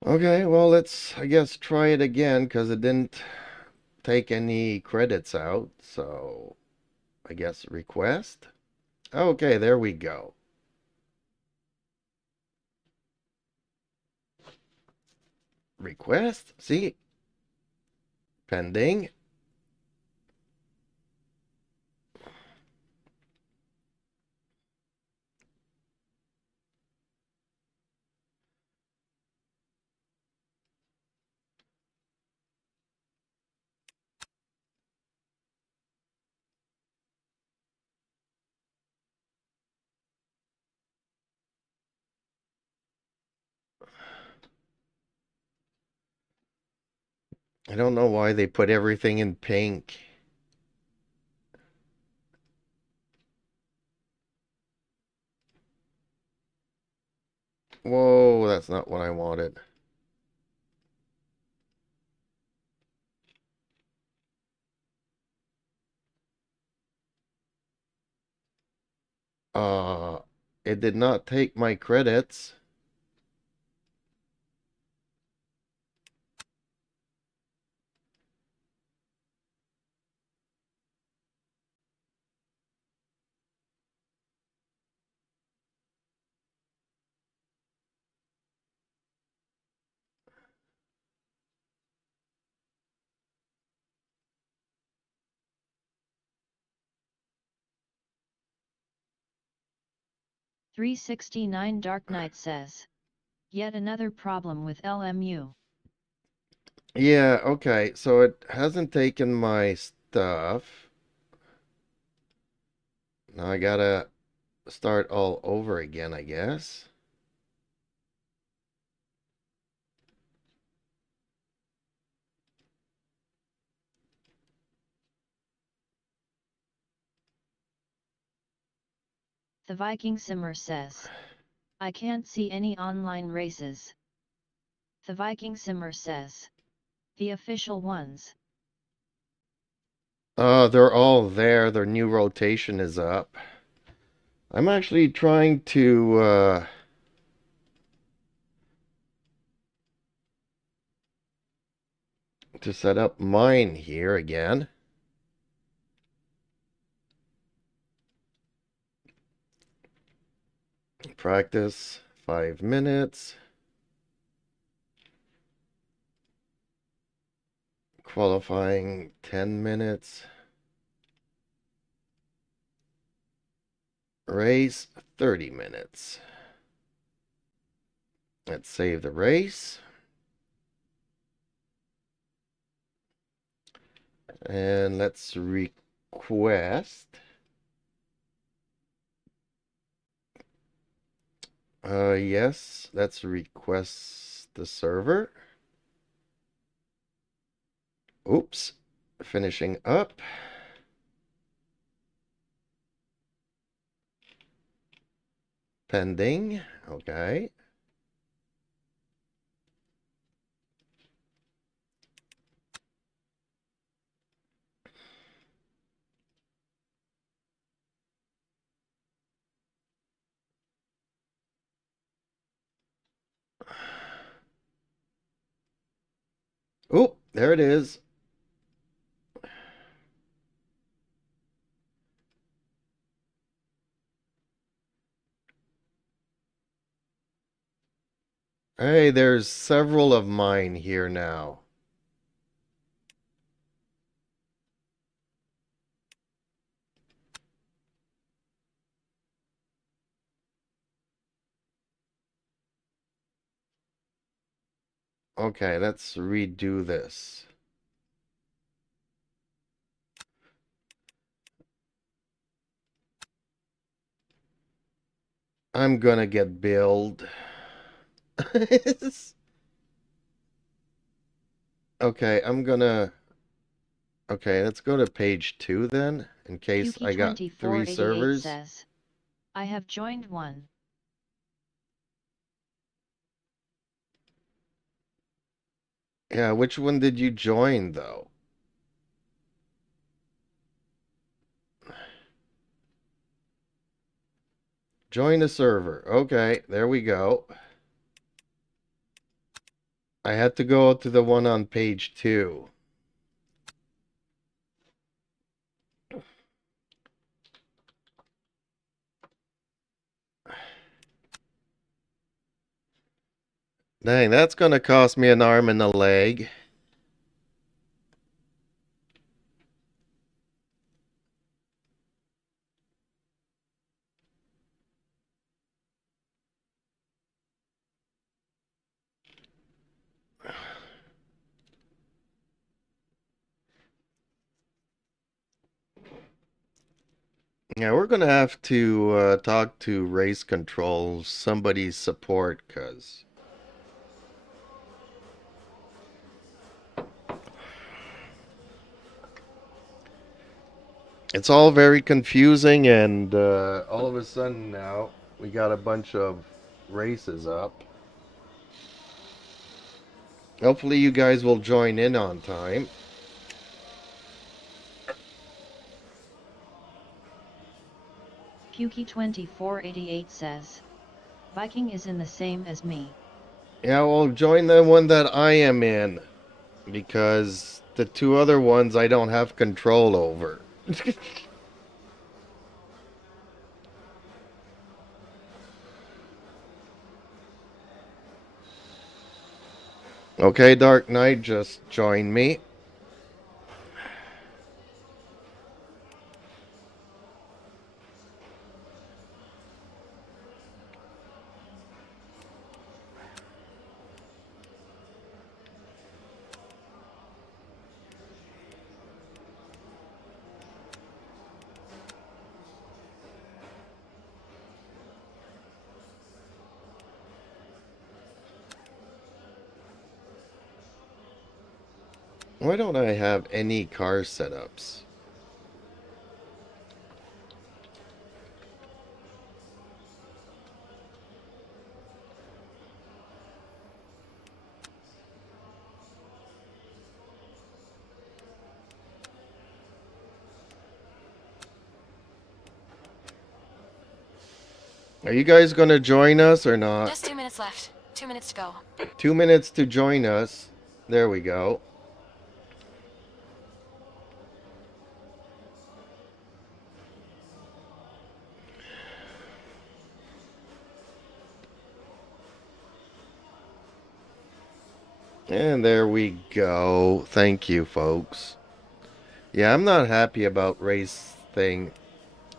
Okay, well, let's, I guess, try it again because it didn't take any credits out. So, I guess request. Okay, there we go. Request. See? Pending. I don't know why they put everything in pink. Whoa, that's not what I wanted. Uh, it did not take my credits. $369 Dark Knight says. Yet another problem with LMU. Yeah, okay, so it hasn't taken my stuff. Now I gotta start all over again, I guess. The Viking Simmer says. I can't see any online races. The Viking Simmer says. The official ones. They're all there. Their new rotation is up. I'm actually trying to set up mine here again. Practice 5 minutes. Qualifying 10 minutes. Race 30 minutes. Let's save the race. And let's request. Yes, let's request the server. Oops, finishing up. Pending, okay. Oh, there it is. Hey, there's several of mine here now. Okay, let's redo this. I'm gonna get billed. Okay, okay, let's go to page 2 then, in case I got 3 servers. Says, I have joined one. Yeah, which one did you join though? Join a server. Okay, there we go. I had to go to the one on page 2. Dang, that's gonna cost me an arm and a leg. Yeah, we're gonna have to talk to race control, somebody's support, cause it's all very confusing, and all of a sudden now we got a bunch of races up. Hopefully you guys will join in on time. Pukey2488 says, Viking is in the same as me. Yeah, well, join the one that I am in, because the 2 other ones I don't have control over. Okay, Dark Knight, just join me. Why don't I have any car setups? Are you guys gonna join us or not? Just 2 minutes left. 2 minutes to go. 2 minutes to join us. There we go. And there we go. Thank you, folks. Yeah, I'm not happy about race thing.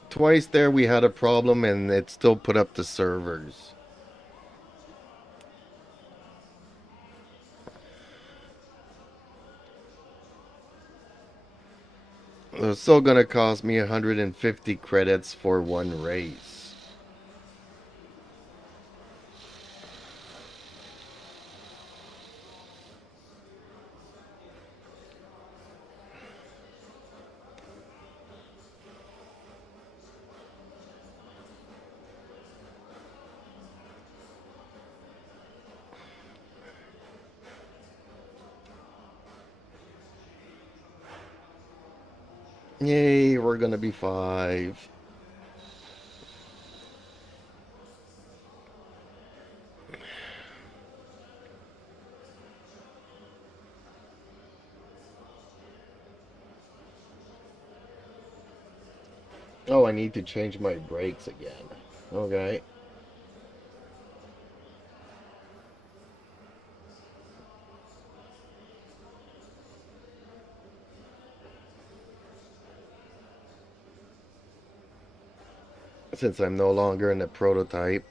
Twice there we had a problem and it still put up the servers. It's still gonna cost me 150 credits for one race. Yay, we're gonna be 5. Oh, I need to change my brakes again. Okay. Since I'm no longer in the prototype.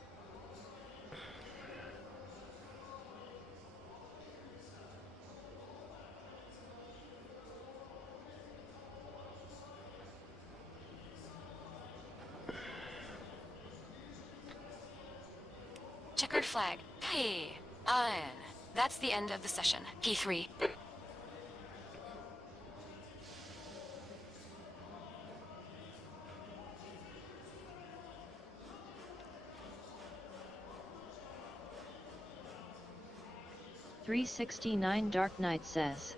Checkered flag. Hey, that's the end of the session. P3. .369 Dark Knight says,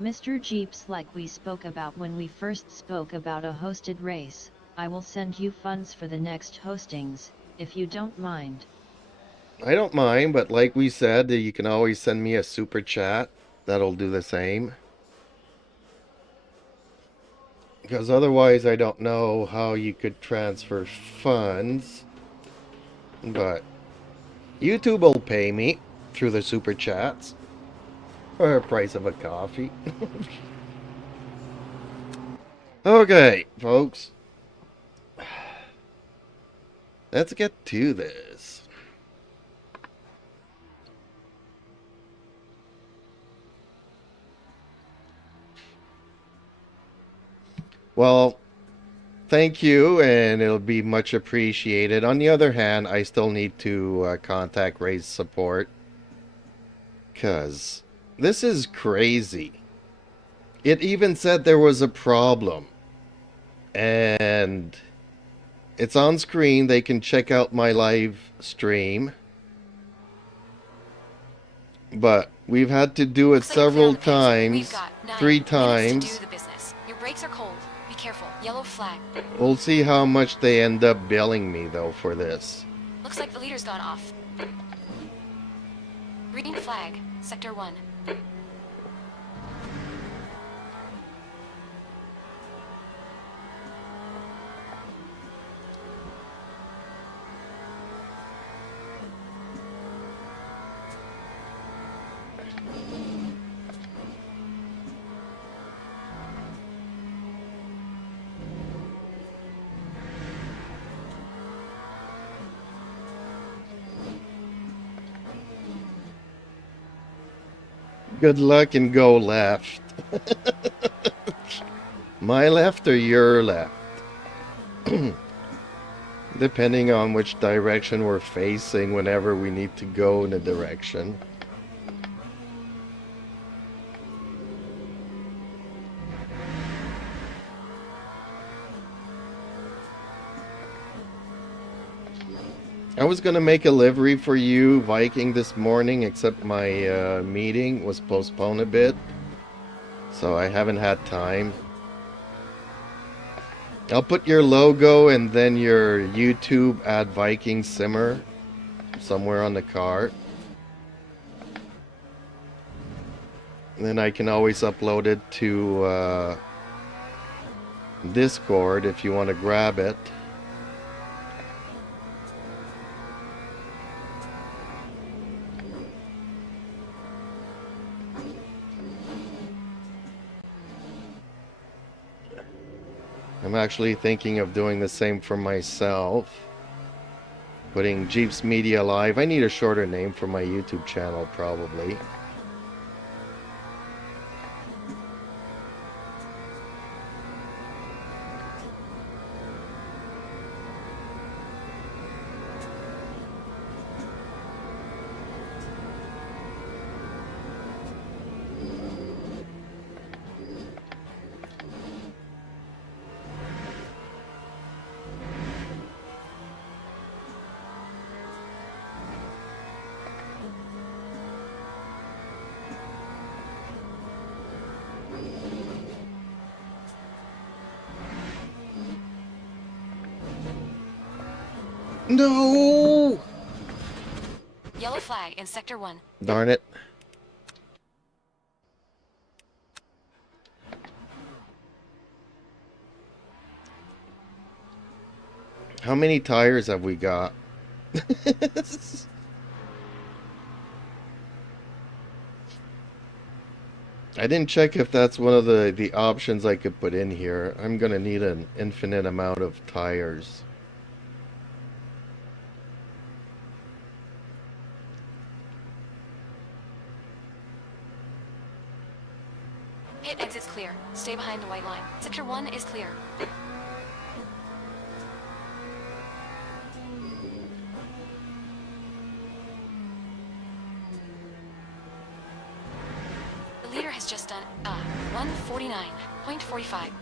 Mr. Jeeps, like we spoke about when we first spoke about a hosted race, I will send you funds for the next hostings, if you don't mind. I don't mind, but like we said, you can always send me a super chat. That'll do the same. Because otherwise, I don't know how you could transfer funds. But YouTube will pay me through the super chats for the price of a coffee. Okay, folks. Let's get to this. Well, thank you, and it'll be much appreciated. On the other hand, I still need to contact Raise Support, because this is crazy. It even said there was a problem, and it's on screen. They can check out my live stream, but we've had to do it several times, 3 times. Your brakes are cold. Be careful. Yellow flag. We'll see how much they end up billing me, though, for this. Looks like the leader's gone off. Green flag. Sector 1. Good luck and go left. My left or your left? Depending on which direction we're facing whenever we need to go in a direction. I was gonna make a livery for you, Viking, this morning, except my meeting was postponed a bit, so I haven't had time. I'll put your logo and then your YouTube at Viking Simmer somewhere on the cart. And then I can always upload it to Discord if you want to grab it. I'm actually thinking of doing the same for myself. Putting Jeeps Media Live. I need a shorter name for my YouTube channel, probably. No! Yellow flag in Sector 1. Darn it. How many tires have we got? I didn't check if that's one of the options I could put in here. I'm gonna need an infinite amount of tires. Hit exits clear. Stay behind the white line. Sector 1 is clear. The leader has just done 149.45.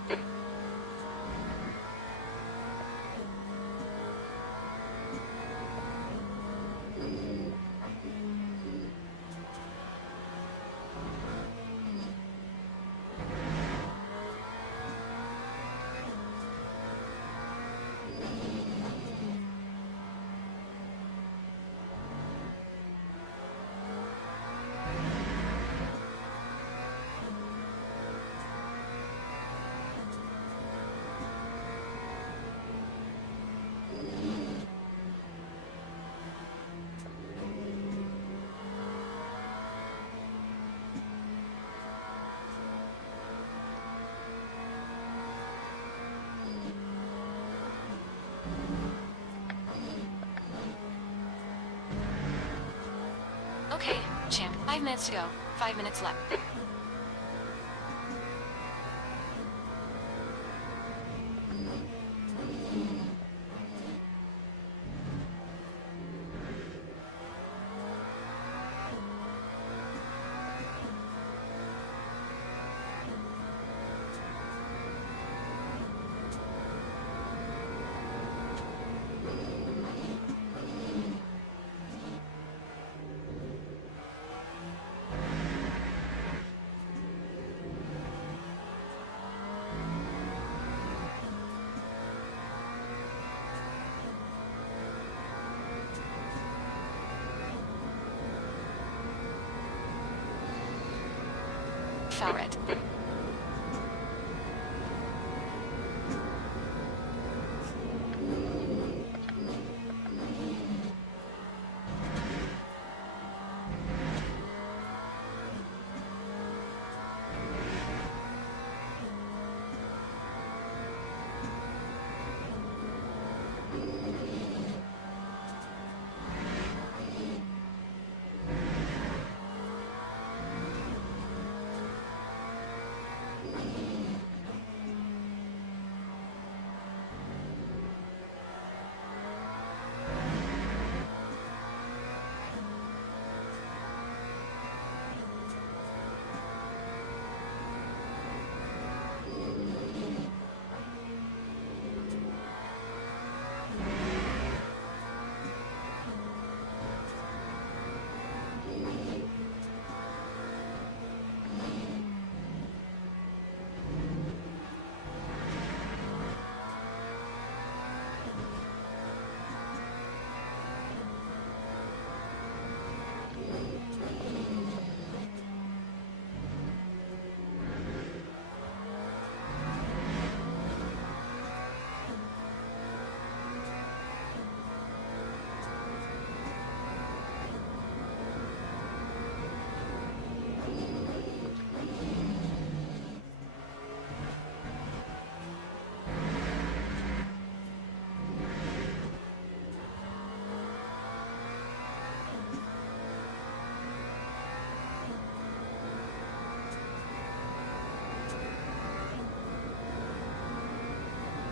Champ, 5 minutes to go. 5 minutes left. Foul red.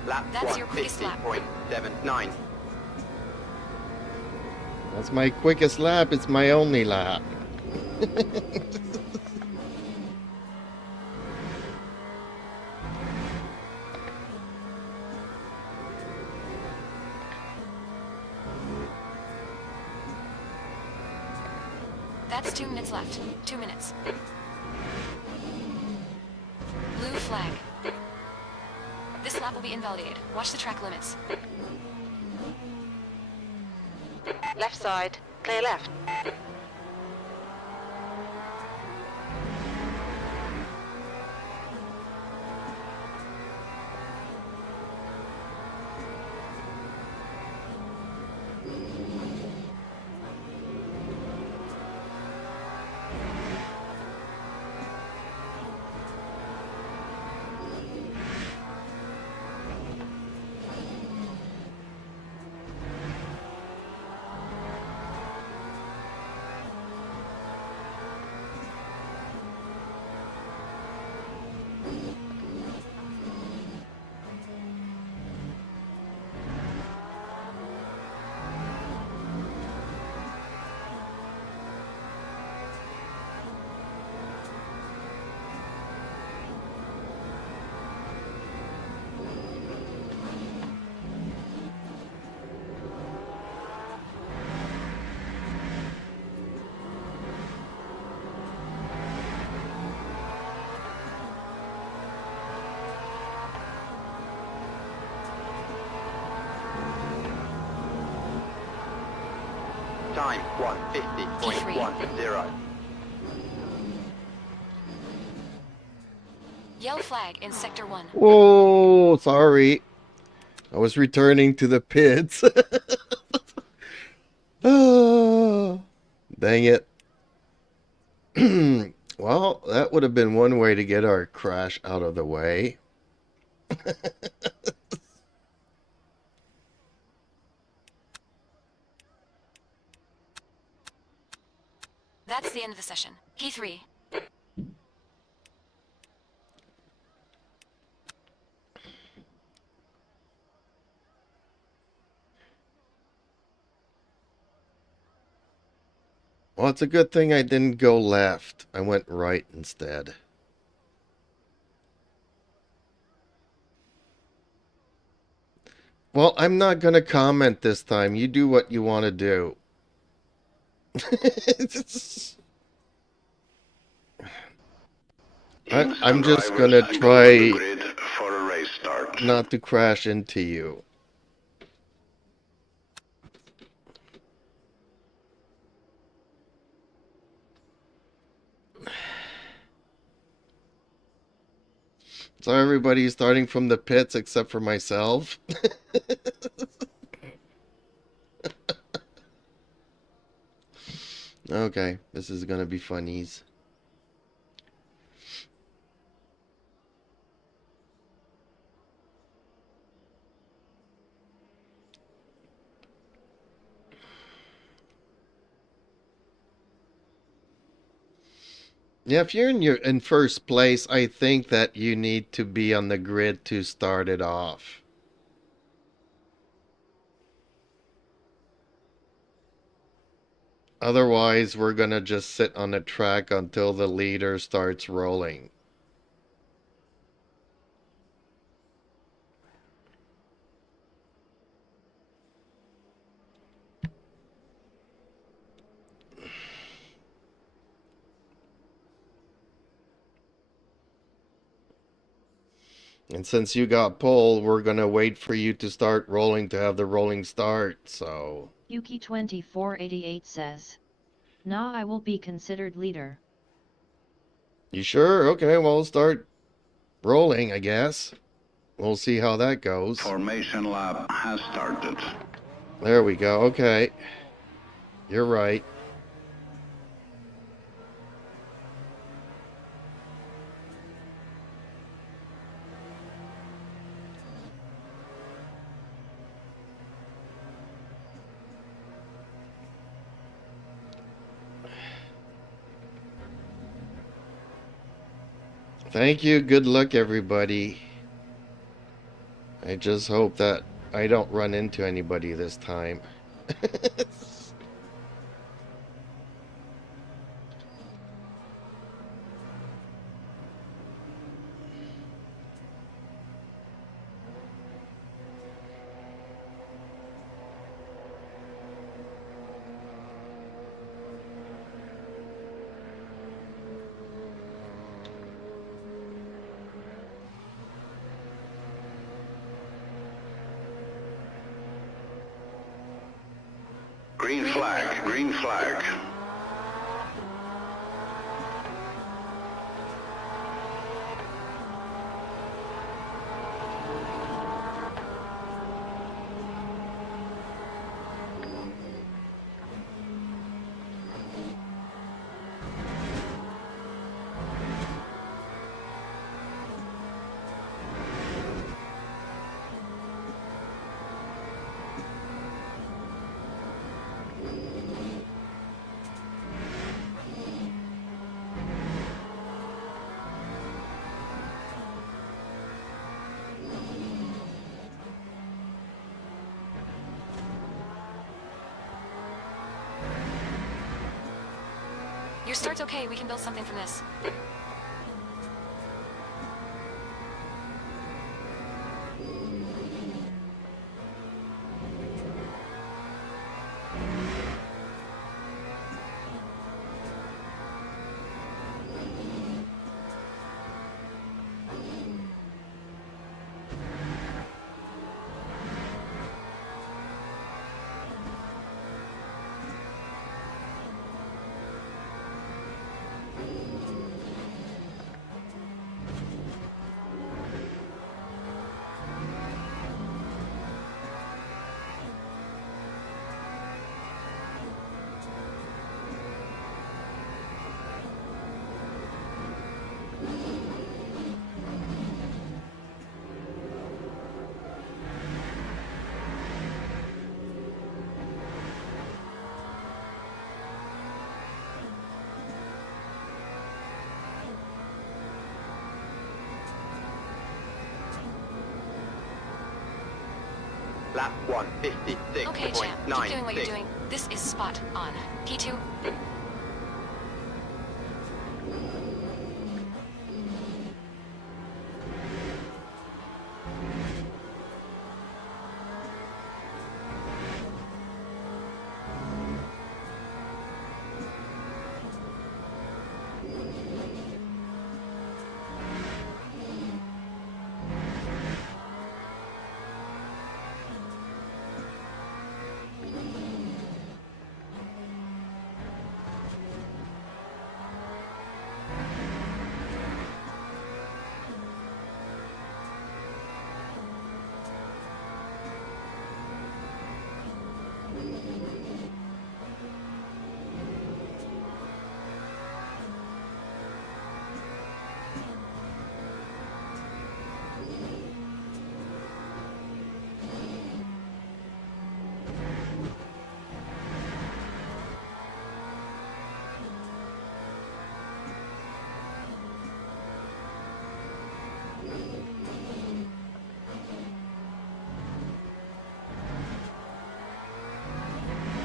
Lap That's your quickest lap. 150.79. That's my quickest lap. It's my only lap. That's 2 minutes left. 2 minutes. Blue flag. This lap will be invalidated. Watch the track limits. Left side. Clear left. Time 150.10. Yellow flag in Sector 1. Whoa, sorry. I was returning to the pits. Oh, dang it. Well, that would have been one way to get our crash out of the way. That's the end of the session. Key 3. Well, it's a good thing I didn't go left. I went right instead. Well, I'm not going to comment this time. You do what you want to do. I'm just going to try for a race start. not to crash into you. So everybody's starting from the pits except for myself. Okay, this is gonna be funnies. Yeah, if you're in first place, I think that you need to be on the grid to start it off. Otherwise, we're gonna just sit on the track until the leader starts rolling. And since you got pole, we're gonna wait for you to start rolling to have the rolling start, so... Yuki2488 says, "Nah, I will be considered leader." You sure? Okay, well, we'll start rolling, I guess. We'll see how that goes. Formation lap has started. There we go, okay. You're right. Thank you. Good luck, everybody. I just hope that I don't run into anybody this time. Green flag, green flag. Your start's okay. We can build something from this. Lap 156.96. Okay, champ. Keep doing what you're doing. This is spot on. P2.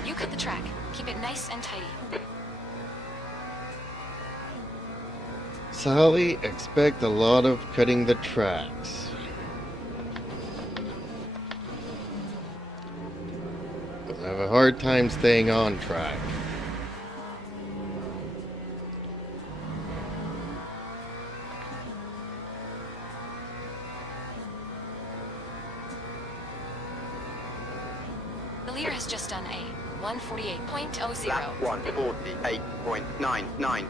You cut the track. Keep it nice and tidy. Sally, expect a lot of cutting the tracks. I have a hard time staying on track. The leader has just done a 148.00. Lap 148.99.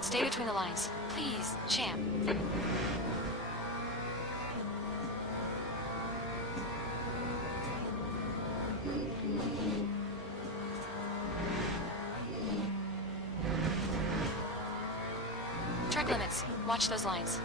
Stay between the lines. Please, champ. Track limits. Watch those lines.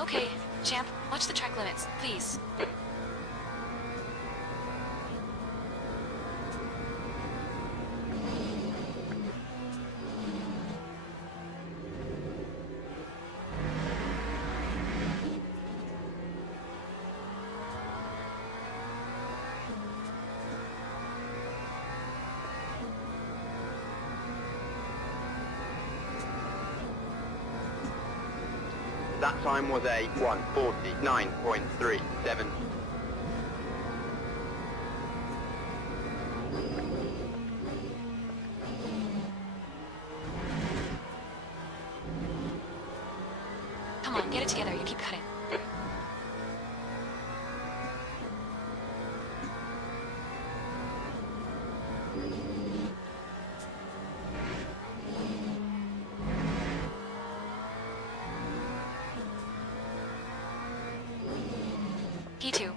Okay, champ, watch the track limits, please. That time was a 149.37. Come on, get it together. You keep cutting. P2.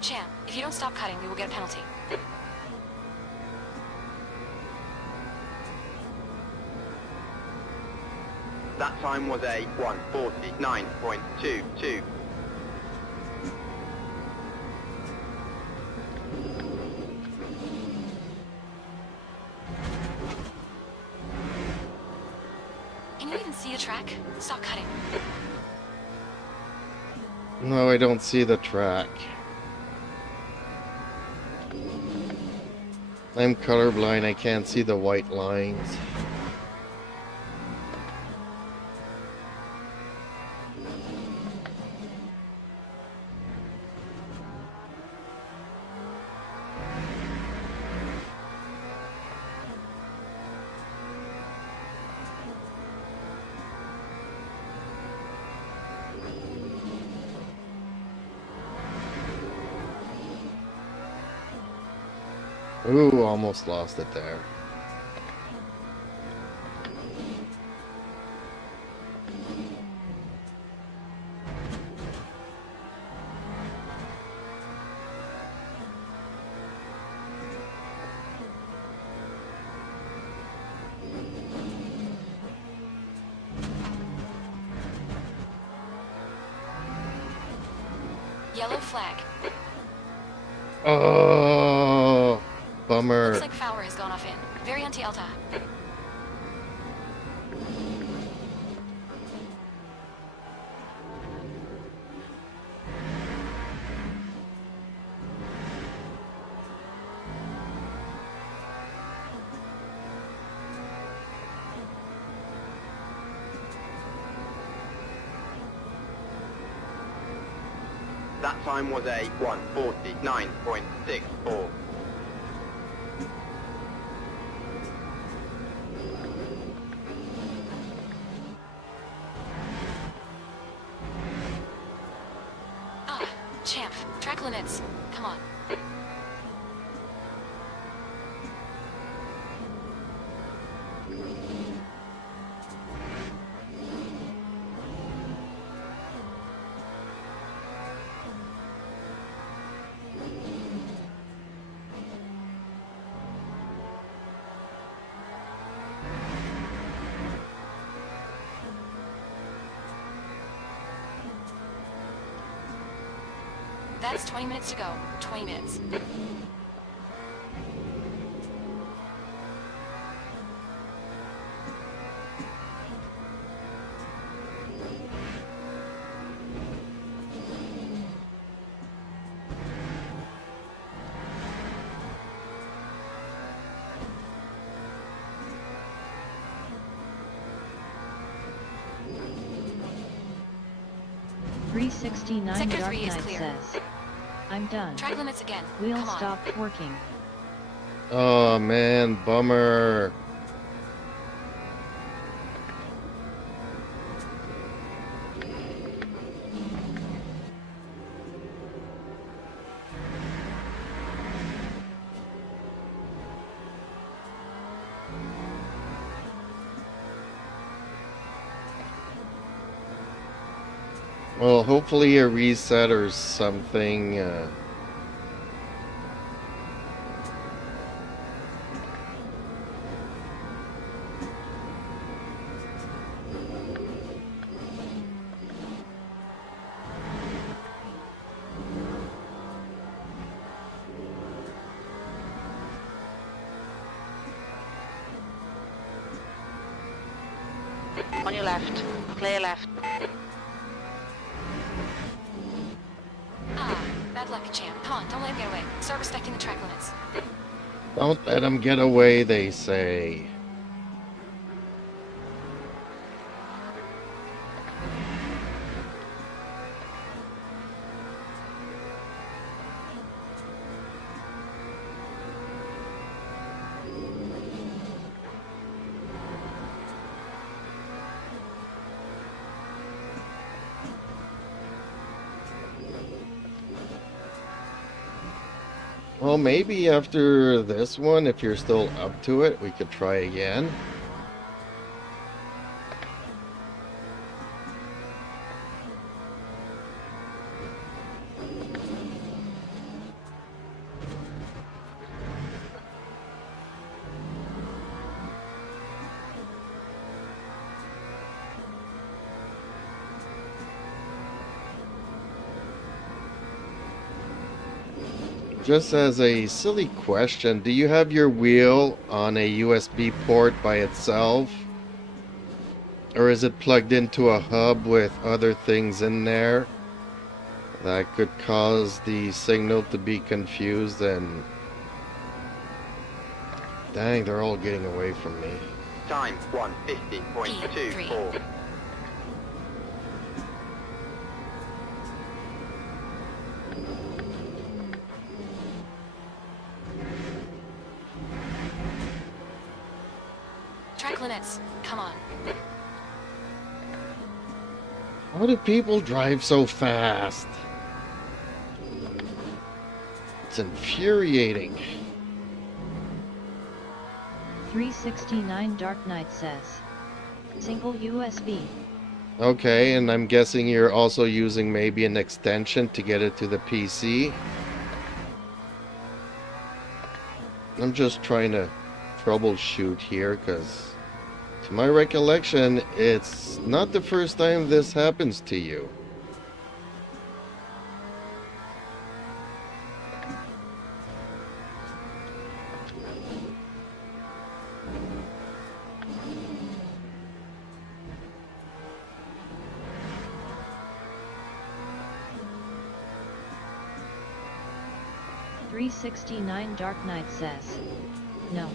Champ, if you don't stop cutting, we will get a penalty. That time was a 1:49.22. Can you even see the track? Stop cutting. No, I don't see the track. I'm colorblind, I can't see the white lines. Ooh, almost lost it there. Yellow flag. Oh, bummer. Looks like Fowler has gone off in. Very anti-Alta. That time was a 1:49.64. Ah, Champ. Track limits. Come on. That's 20 minutes to go. 20 minutes. .369 Sector Dark 3 is Knight clear. says, I'm done. Track limits again. Wheel Come on. stopped working. Oh man, bummer. Well, hopefully a reset or something. On your left. Clear left. Ah, bad luck, Champ. Come on, don't let him get away. Start respecting the track limits. Don't let them get away, they say. Well, maybe after this one, if you're still up to it, we could try again. Just as a silly question, do you have your wheel on a USB port by itself? Or is it plugged into a hub with other things in there that could cause the signal to be confused? And dang, they're all getting away from me. Time 1:50.24. Track limits. Come on. Why do people drive so fast? It's infuriating. 369 Dark Knight says. Single USB. Okay, and I'm guessing you're also using maybe an extension to get it to the PC. I'm just trying to troubleshoot here, because to my recollection, it's not the first time this happens to you. .369 Dark Knight says. No.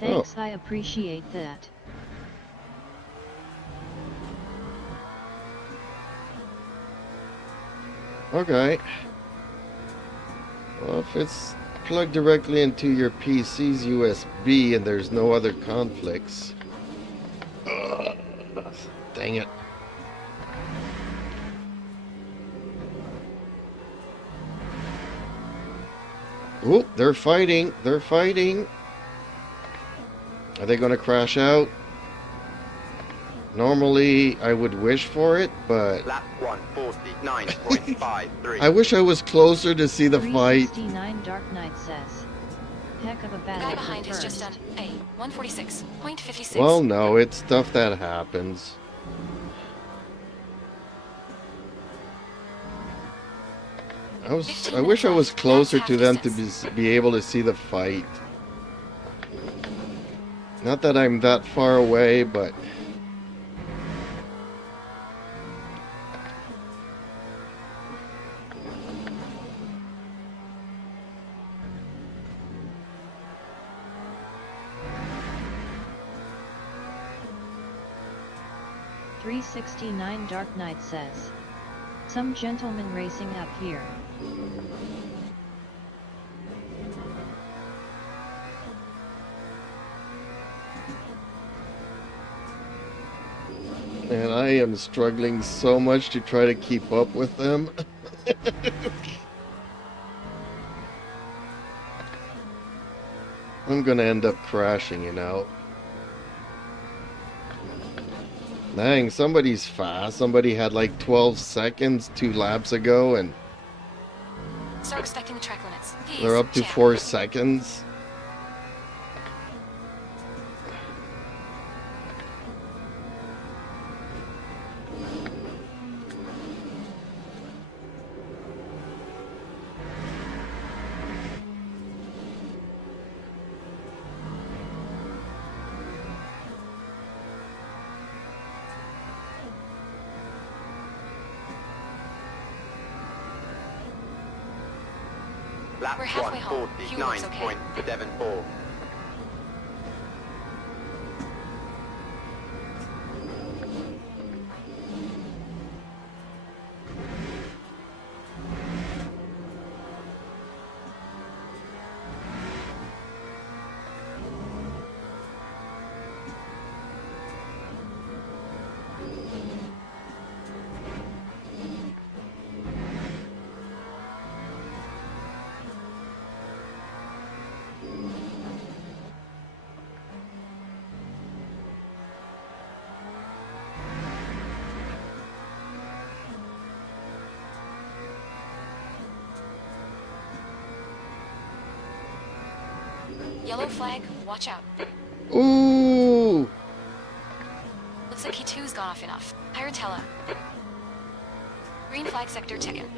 Thanks, I appreciate that. Okay. Well, if it's plugged directly into your PC's USB and there's no other conflicts. Ugh, dang it. Oh, they're fighting. They're fighting. Are they going to crash out? Normally, I would wish for it, but Lap 1:49.53. I wish I was closer to see the fight. 369 Dark Knight says. Heck of a The battle guy for behind has just first. done a 146.56. Well, no, it's stuff that happens. I wish I was closer to them to be able to see the fight. Not that I'm that far away, but .369 Dark Knight says. Some gentleman racing up here. and I am struggling so much to try to keep up with them. I'm gonna end up crashing, you know. Dang, somebody's fast. Somebody had like 12 seconds 2 laps ago, and Start respecting the track limits. He's they're up to champ. 4 seconds. Lap We're halfway home. Hugh looks okay. 1:49.74. Yellow flag, watch out. Ooh! Looks like K2's gone off enough. Pyratella. Green flag sector taken.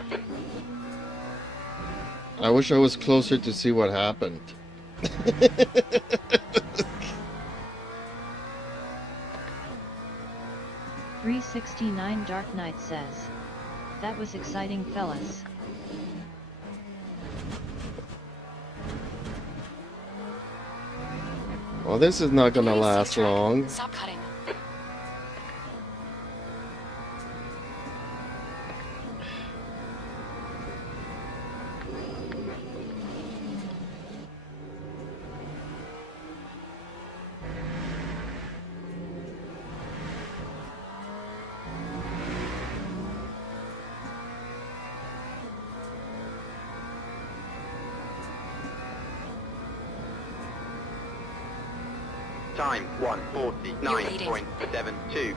I wish I was closer to see what happened. 369 Dark Knight says, "That was exciting, fellas." Well, this is not gonna Please last track. long. Stop cutting. Time 1:49.72.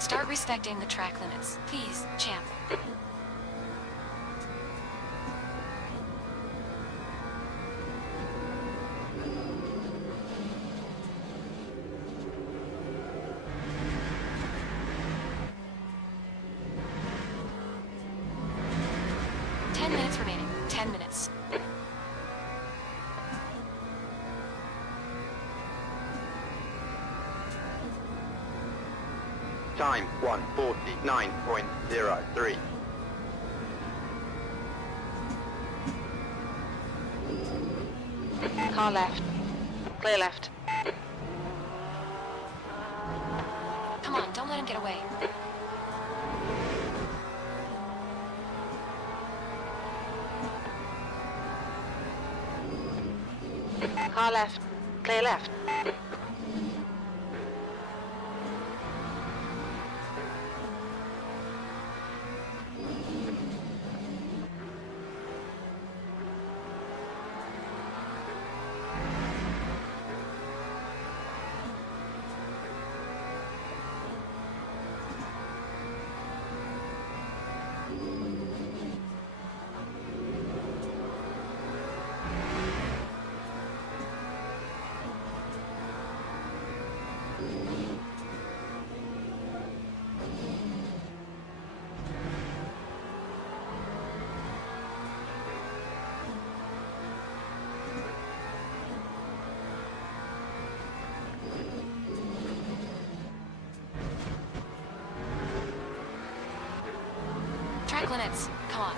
Start respecting the track limits. Please, champ. Ten minutes remaining. 10 minutes. Time 1:49.03. Car left. Clear left. Come on, don't let him get away. Car left. Clear left. Track limits. Come on.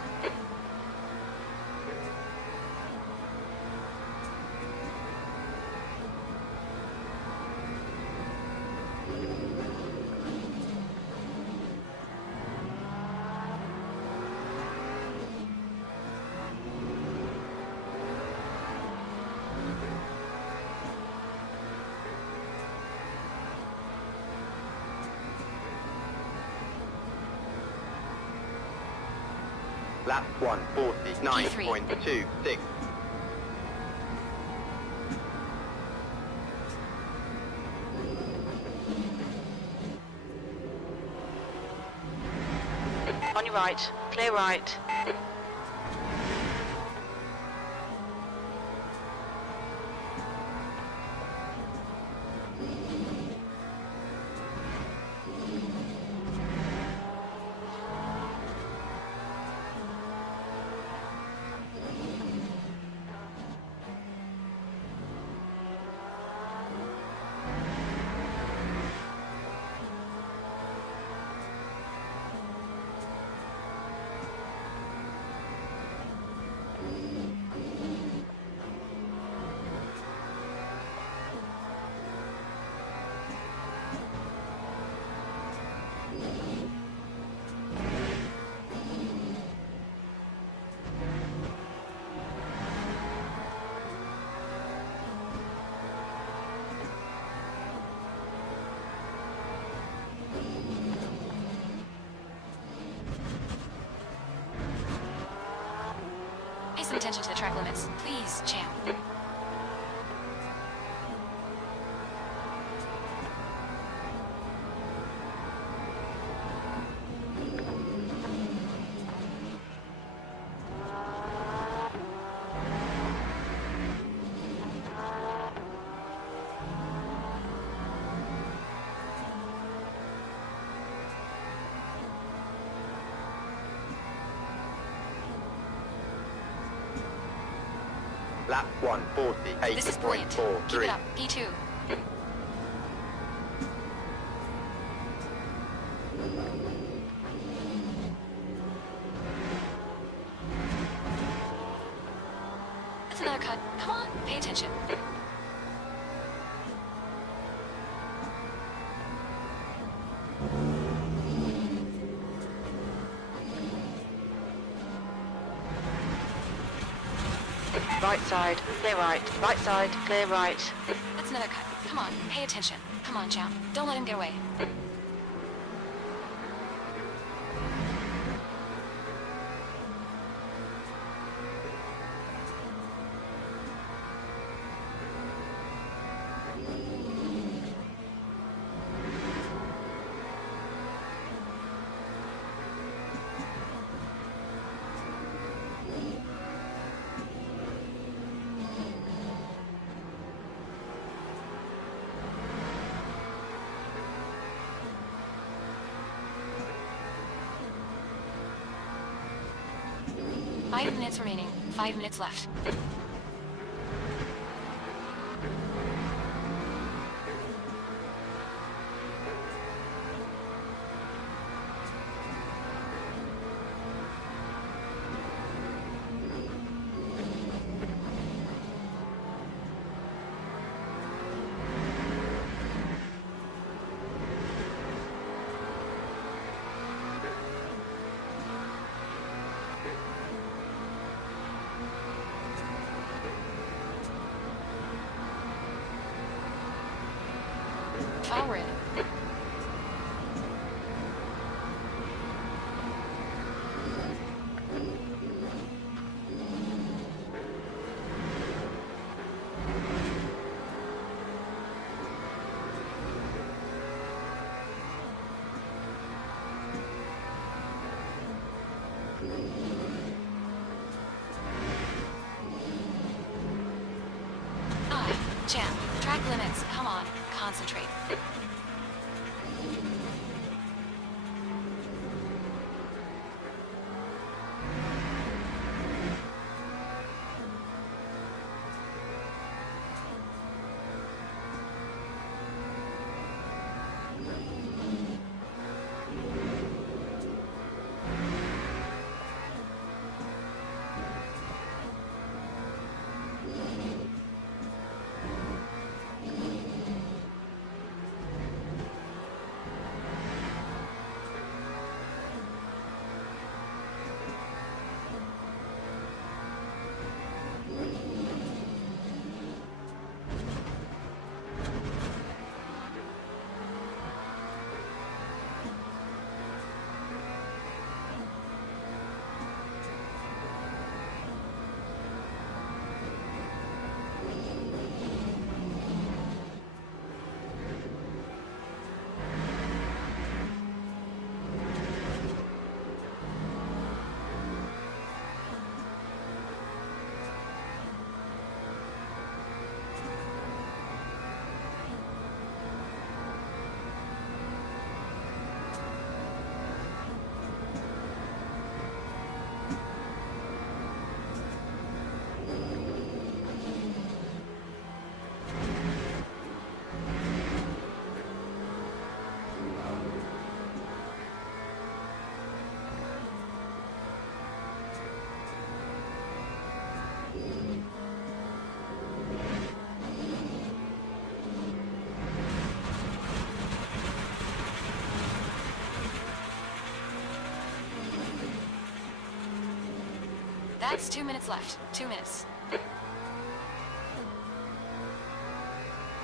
Lap 1:49.26. On your right. Clear right. some attention to the track limits. Please, champ. Lap 140, This is brilliant. Keep 8.43. it up. P2. That's another cut. Come on, pay attention. Right side, clear right. Right side, clear right. That's another cut. Come on, pay attention. Come on, champ. Don't let him get away. Five minutes remaining. 5 minutes left. Forward. Champ, track limits. Come on, concentrate. That's 2 minutes left. 2 minutes.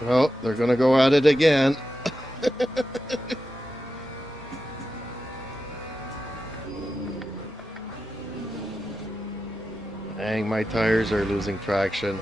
Well, they're gonna go at it again. Dang, my tires are losing traction.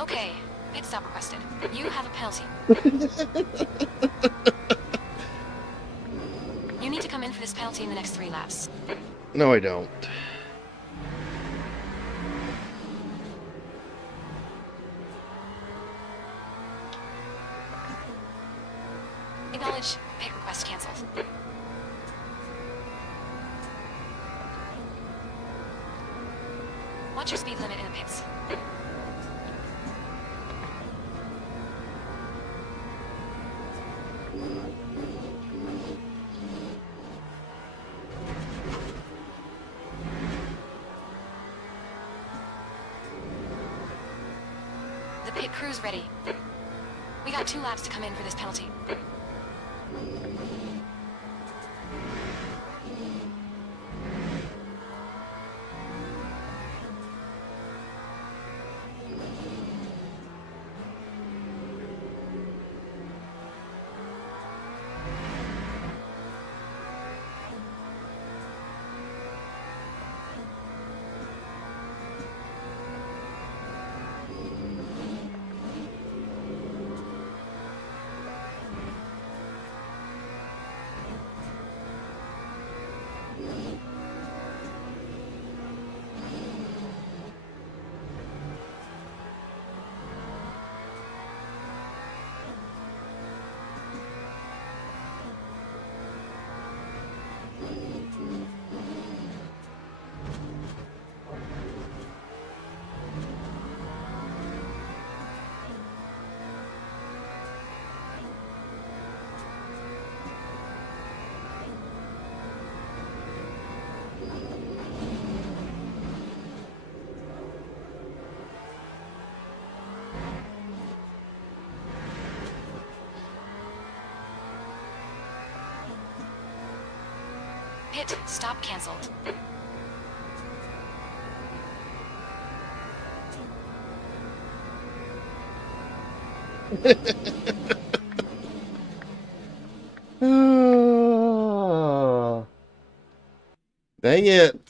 Okay, pit stop requested. You have a penalty. You need to come in for this penalty in the next 3 laps. No, I don't. Acknowledge. Pit request canceled. Watch your speed limit in the pits. The pit crew's ready. We got 2 laps to come in for this penalty. Pit stop canceled. Ah, dang it.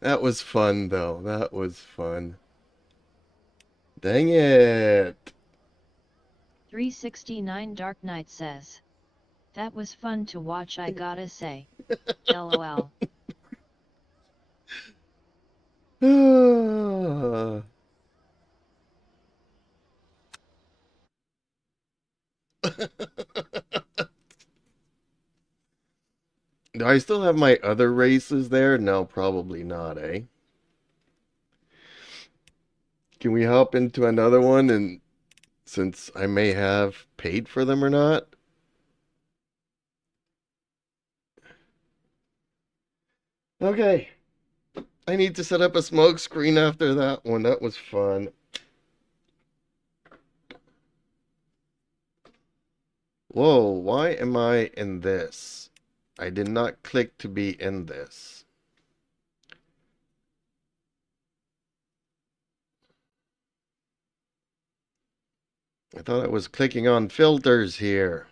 That was fun, though. That was fun. Dang it. 369 Dark Knight says, that was fun to watch, I gotta say. LOL. Ah. Do I still have my other races there? No, probably not, eh? Can we hop into another one, and since I may have paid for them or not? Okay. I need to set up a smoke screen after that one. That was fun. Whoa, why am I in this? I did not click to be in this. I thought I was clicking on filters here.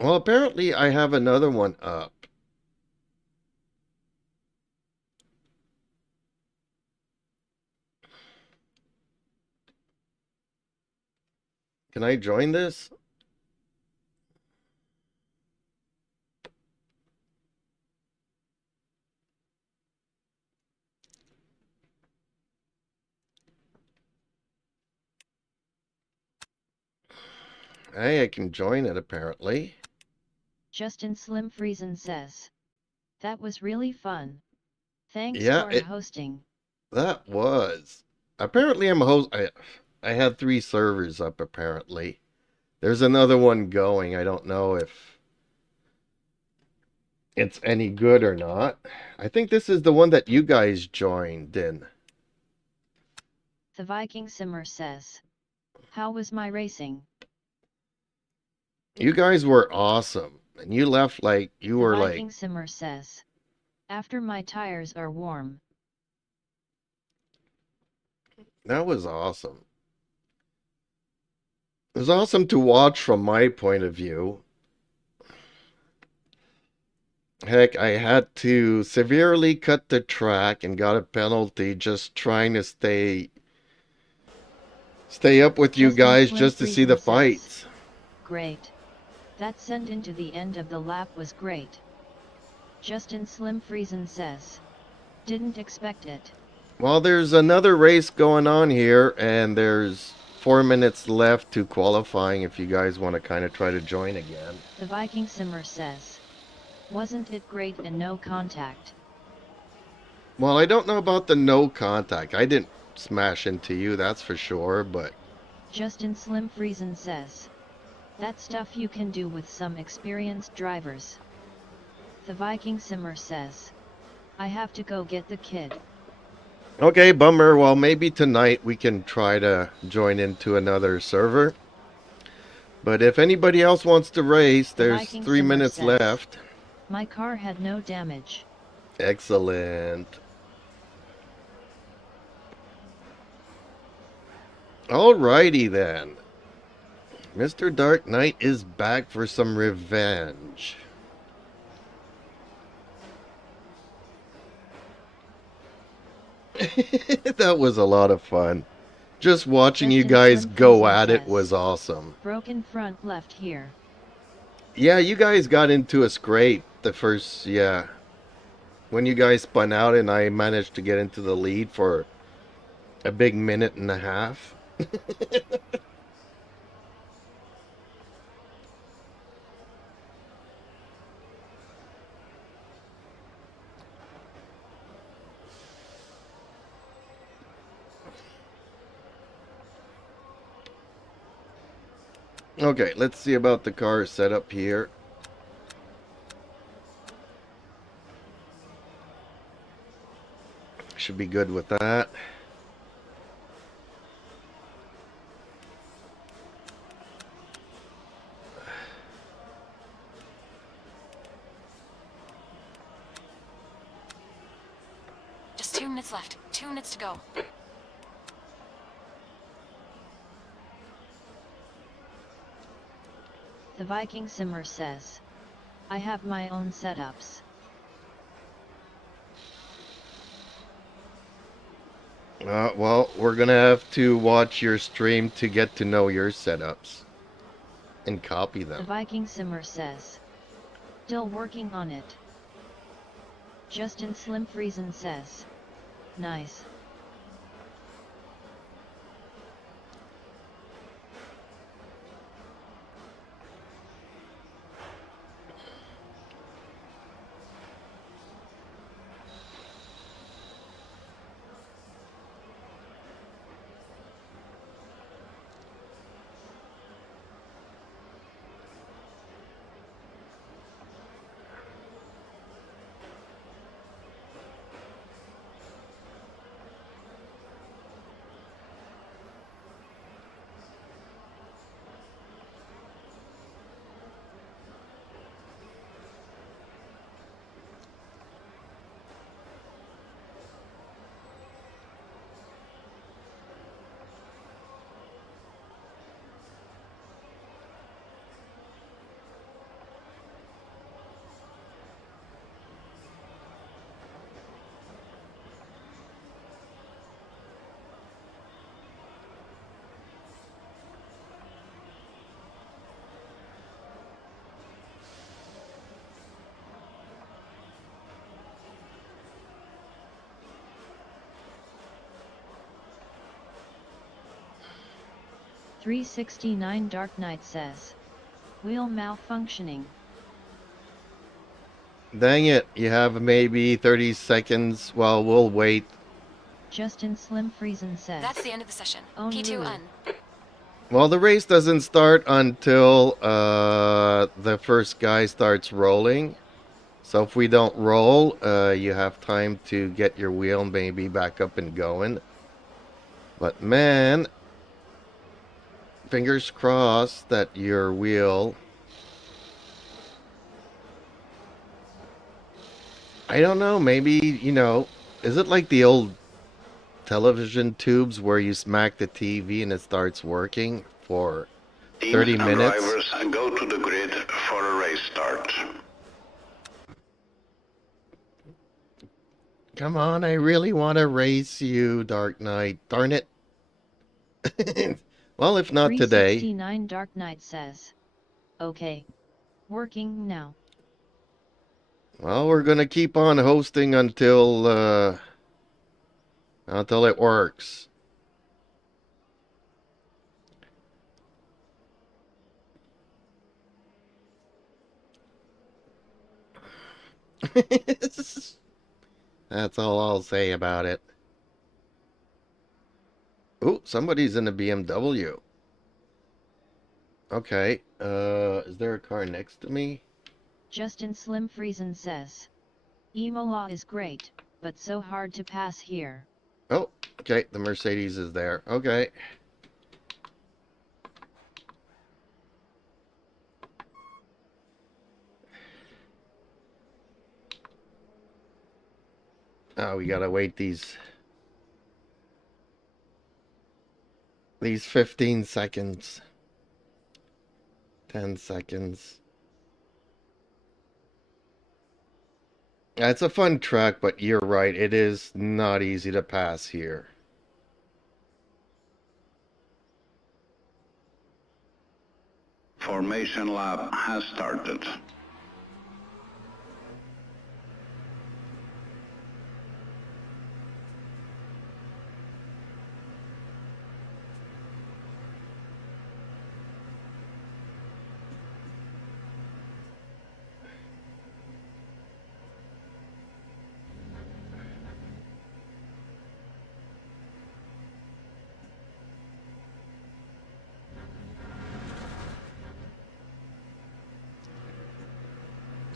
Well, apparently I have another one up. Can I join this? Hey, I can join it apparently. Justin Slim Friesen says, that was really fun. Thanks Yeah, for hosting. That was. Apparently I'm a host. I had 3 servers up apparently. There's another one going. I don't know if it's any good or not. I think this is the one that you guys joined in. The Viking Simmer says, how was my racing? You guys were awesome. And you left like you The were Viking like Simmer says, after my tires are warm. that was awesome. It was awesome to watch from my point of view. Heck, I had to severely cut the track and got a penalty just trying to stay up with you Justin guys Slim just to see Friesen the says, fights. great. That send into the end of the lap was great. Justin Slim Friesen says, didn't expect it. Well, there's another race going on here, and there's 4 minutes left to qualifying if you guys want to kind of try to join again. The Viking Simmer says, wasn't it great and no contact? Well, I don't know about the no contact. I didn't smash into you, that's for sure, but Justin Slim Friesen says, that stuff you can do with some experienced drivers. The Viking Simmer says, I have to go get the kid. okay, bummer. Well, maybe tonight we can try to join into another server. But if anybody else wants to race, The there's Viking 3 Simmer minutes says, left. my car had no damage. Excellent. Alrighty then. Mr. Dark Knight is back for some revenge. That was a lot of fun. Just watching you Justin guys Slim go Friesen at it says, was awesome. broken front left here. Yeah, you guys got into a scrape the first, yeah. When you guys spun out and I managed to get into the lead for a big minute and a half. Okay, let's see about the car setup here. Should be good with that. Just 2 minutes left. 2 minutes to go. The Viking Simmer says, I have my own setups. Well, we're gonna have to watch your stream to get to know your setups and copy The them. Viking Simmer says, still working on it. Justin Slim Friesen says, nice. $369 Dark Knight says, wheel malfunctioning. Dang it, you have maybe 30 seconds. Well, we'll wait Justin Slim Friesen says. That's the end of the session. Oh, P2 no. un. Well, the race doesn't start until the first guy starts rolling. So if we don't roll, you have time to get your wheel maybe back up and going. But man, fingers crossed that your wheel... I don't know, maybe, you know, is it like the old television tubes where you smack the TV and it starts working for 30 Teams and minutes? drivers go to the grid for a race start. Come on, I really want to race you, Dark Knight. Darn it. Well, if not today. 369 Dark Knight says. Okay. Working now. Well, we're gonna keep on hosting until it works. That's all I'll say about it. Ooh, somebody's in a BMW. Okay, is there a car next to me? Justin Slim Friesen says. Imola is great, but so hard to pass here. Oh, okay, the Mercedes is there. Okay. Oh, we gotta wait these 15 seconds. 10 seconds. Yeah, it's a fun track, but you're right, it is not easy to pass here. Formation lap has started.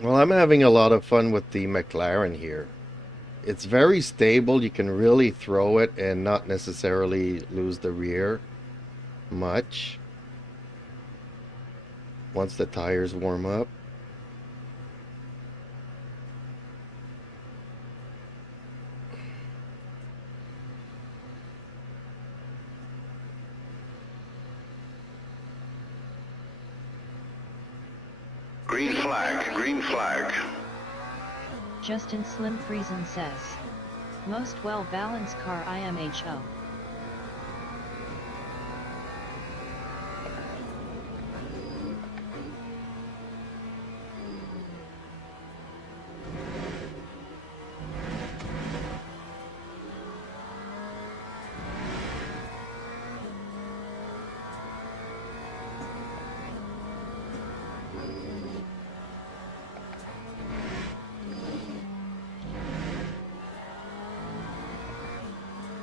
Well, I'm having a lot of fun with the McLaren here. It's very stable. You can really throw it and not necessarily lose the rear much once the tires warm up. Green flag, green flag. Justin Slim Friesen says. Most well-balanced car IMHO.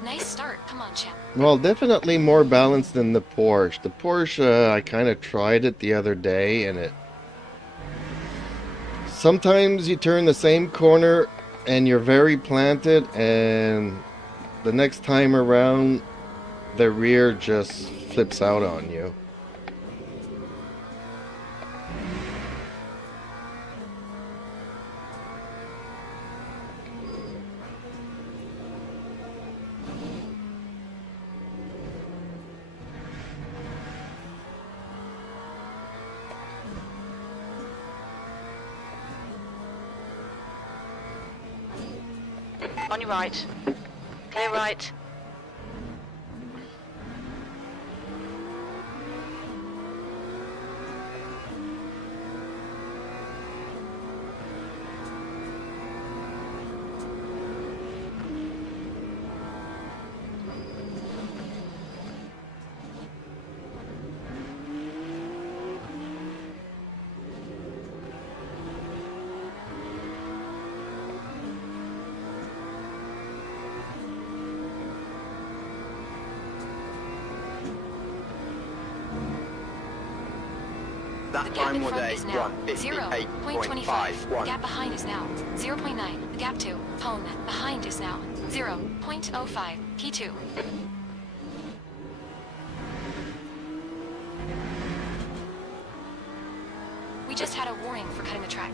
Nice start. Come on, champ. Well, definitely more balanced than the Porsche. The Porsche, I kind of tried it the other day, and it... Sometimes you turn the same corner and you're very planted, and the next time around, the rear just flips out on you. On your right. Clear right. That The gap time in was front a is now 1:58.51. 0.25. The gap behind is now 0.9. The gap to home behind is now 0.05. P2. We just had a warning for cutting the track.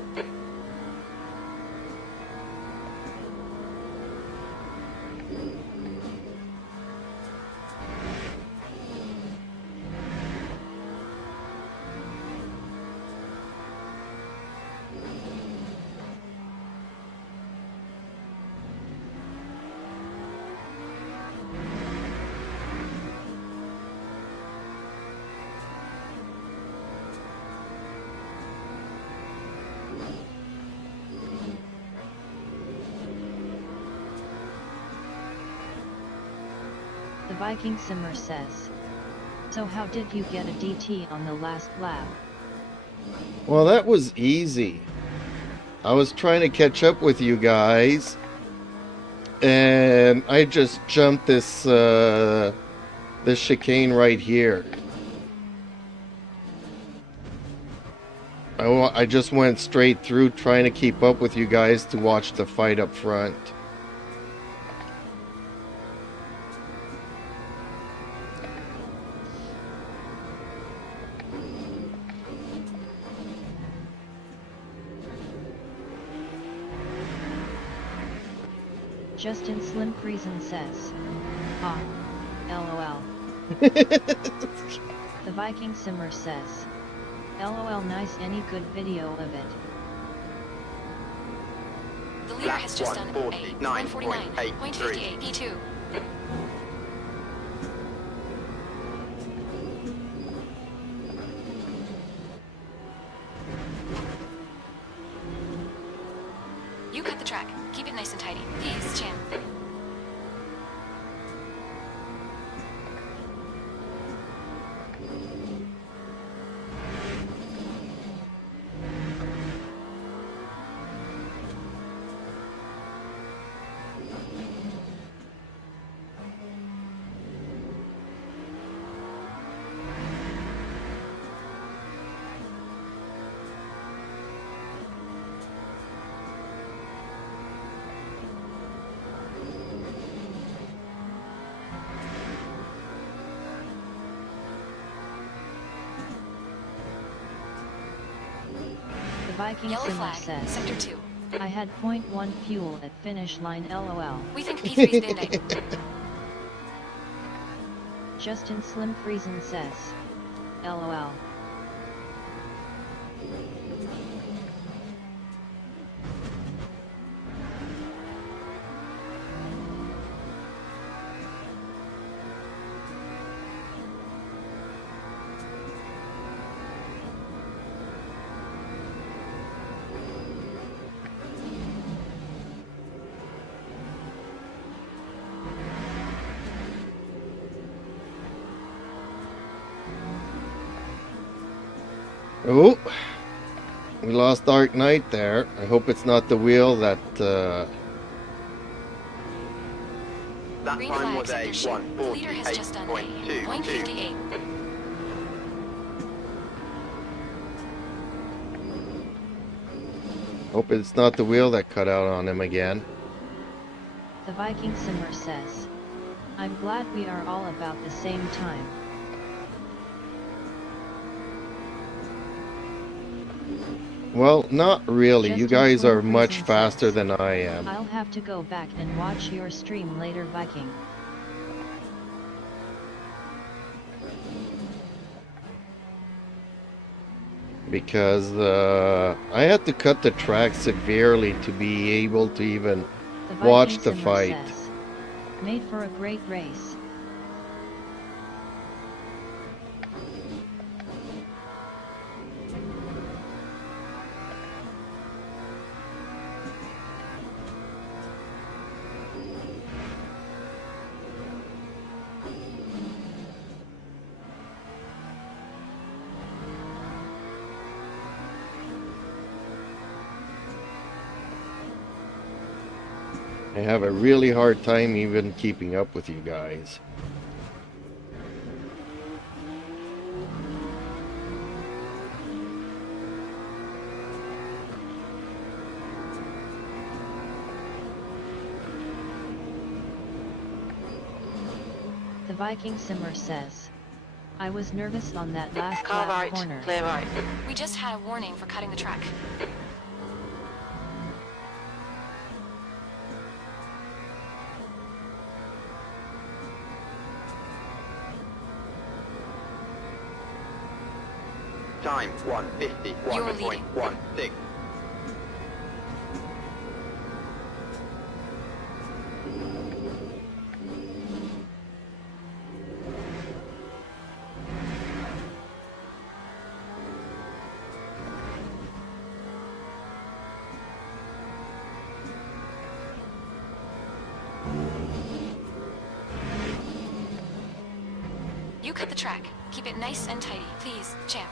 The Viking Simmer says. So how did you get a DT on the last lap? Well, that was easy. I was trying to catch up with you guys, and I just jumped this this chicane right here. I just went straight through trying to keep up with you guys to watch the fight up front. Justin Slim Friesen says. Ah. LOL. The Viking Simmer says. LOL, nice, any good video of it? The leader has just done a 149.58 P2. You cut the track. Keep it nice and tidy. Peace, champ. The Viking Yellow Simmer flag, says. sector 2. I had .1 fuel at finish line, LOL. We think P3's been there. Justin Slim Friesen says. LOL. Oh, we lost Dark Knight there. I hope it's not the wheel that That Green time flag, was a sector shoot. The leader has just done a 1:48.22. 158. hope it's not the wheel that cut out on him again. The Viking Simmer says. I'm glad we are all about the same time. Well, not really. You Justin guys are Slim much Friesen faster says, than I am. I'll have to go back and watch your stream later, Viking. Because I had to cut the track severely to be able to even The Viking watch the Simmer fight. says, made for a great race. I have a really hard time even keeping up with you guys. The Viking Simmer says, I was nervous on that last Car lap right, corner. clear right. We just had a warning for cutting the track. Time 1:51.16. You cut the track. Keep it nice and tidy, please, champ.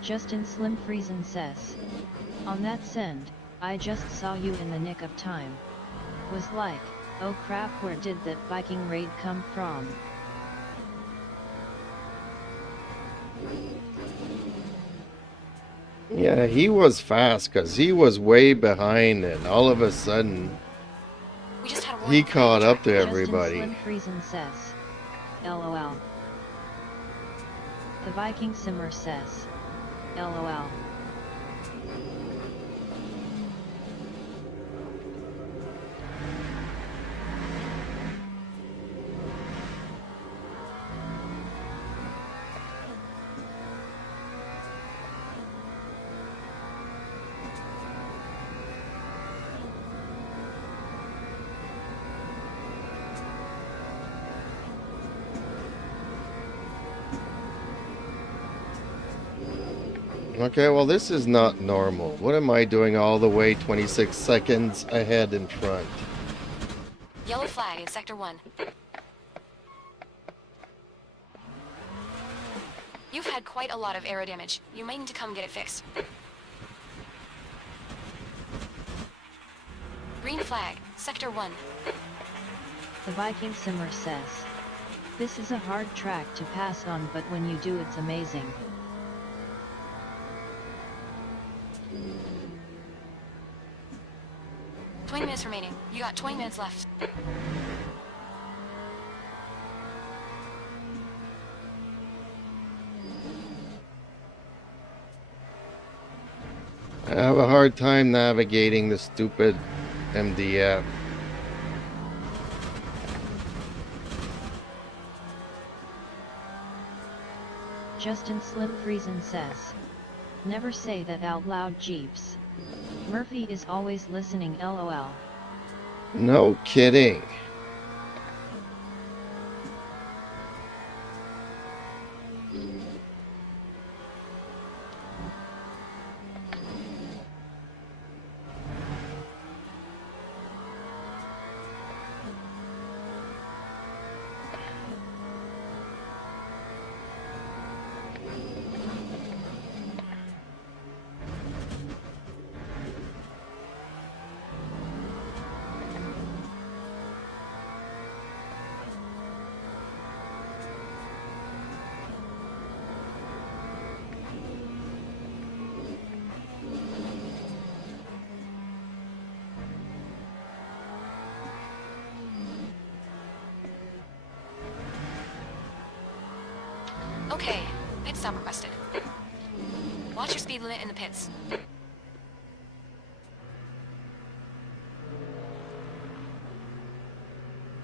Justin Slim Friesen says, on that send, I just saw you in the nick of time. Was like, oh crap, where did that Viking raid come from? Yeah, he was fast because he was way behind, and all of a sudden We just had a he warning for cutting caught the up track. to everybody. Justin Slim Friesen says, LOL. The Viking Simmer says, LOL. Okay, well, this is not normal. What am I doing all the way 26 seconds ahead in front? Yellow flag in Sector 1. You've had quite a lot of aero damage. You might need to come get it fixed. Green flag, Sector 1. The Viking Simmer says, this is a hard track to pass on, but when you do, it's amazing. "20 minutes remaining. You got 20 minutes left." I have a hard time navigating the stupid MDF. Justin Slim Friesen says, never say that out loud, Jeeps. Murphy is always listening, LOL. No kidding. Okay, pit stop requested. Watch your speed limit in the pits.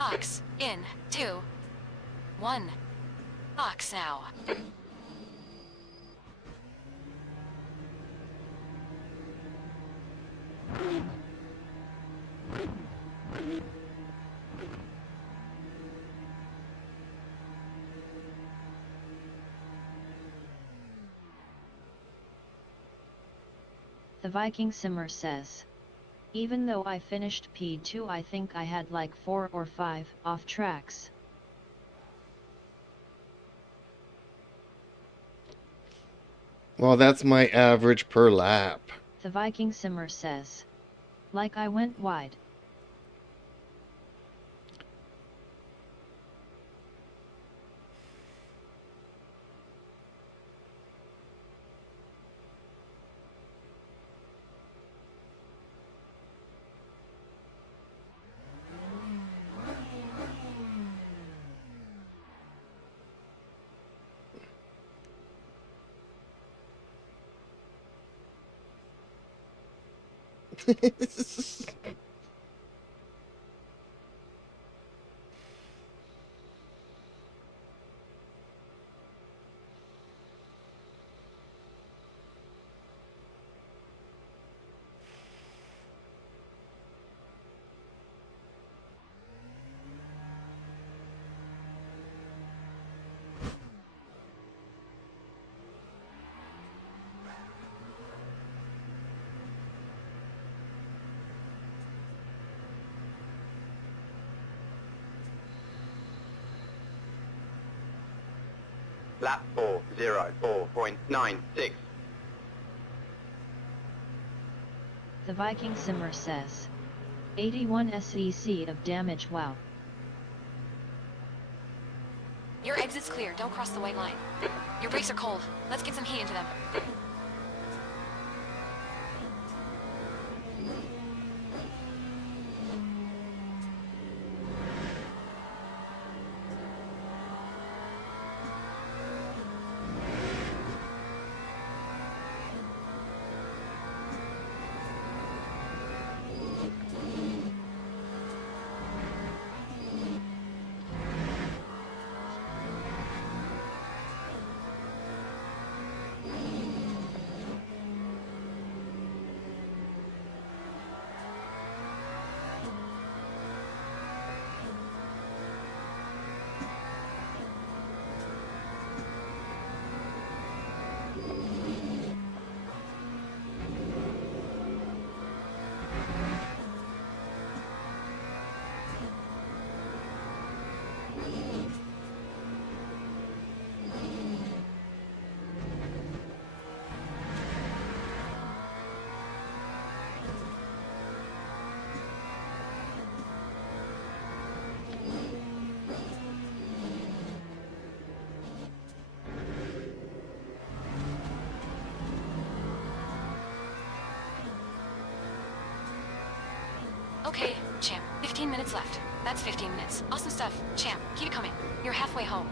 Ox, in, 2, 1. Ox now. The Viking Simmer says, even though I finished P2, I think I had like 4 or 5 off tracks. Well, that's my average per lap. The Viking Simmer says. Like I went wide. Lap 4:04.96. The Viking Simmer says. 81 SEC of damage, wow. Your exit's clear. Don't cross the white line. Your brakes are cold. Let's get some heat into them. Okay, champ. 15 minutes left. That's 15 minutes. Awesome stuff. Champ, keep it coming. You're halfway home.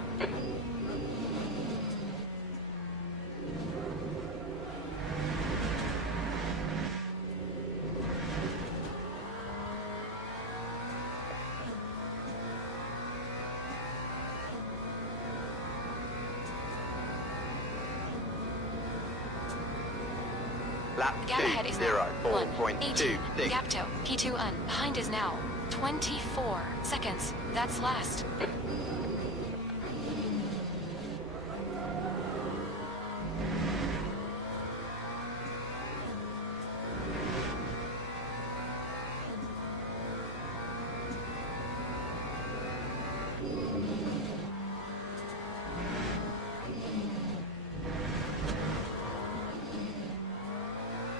Lap The gap ahead is now 2:04.26. 1:18. Gap toe. P2 un. Behind is now 24 seconds. That's last.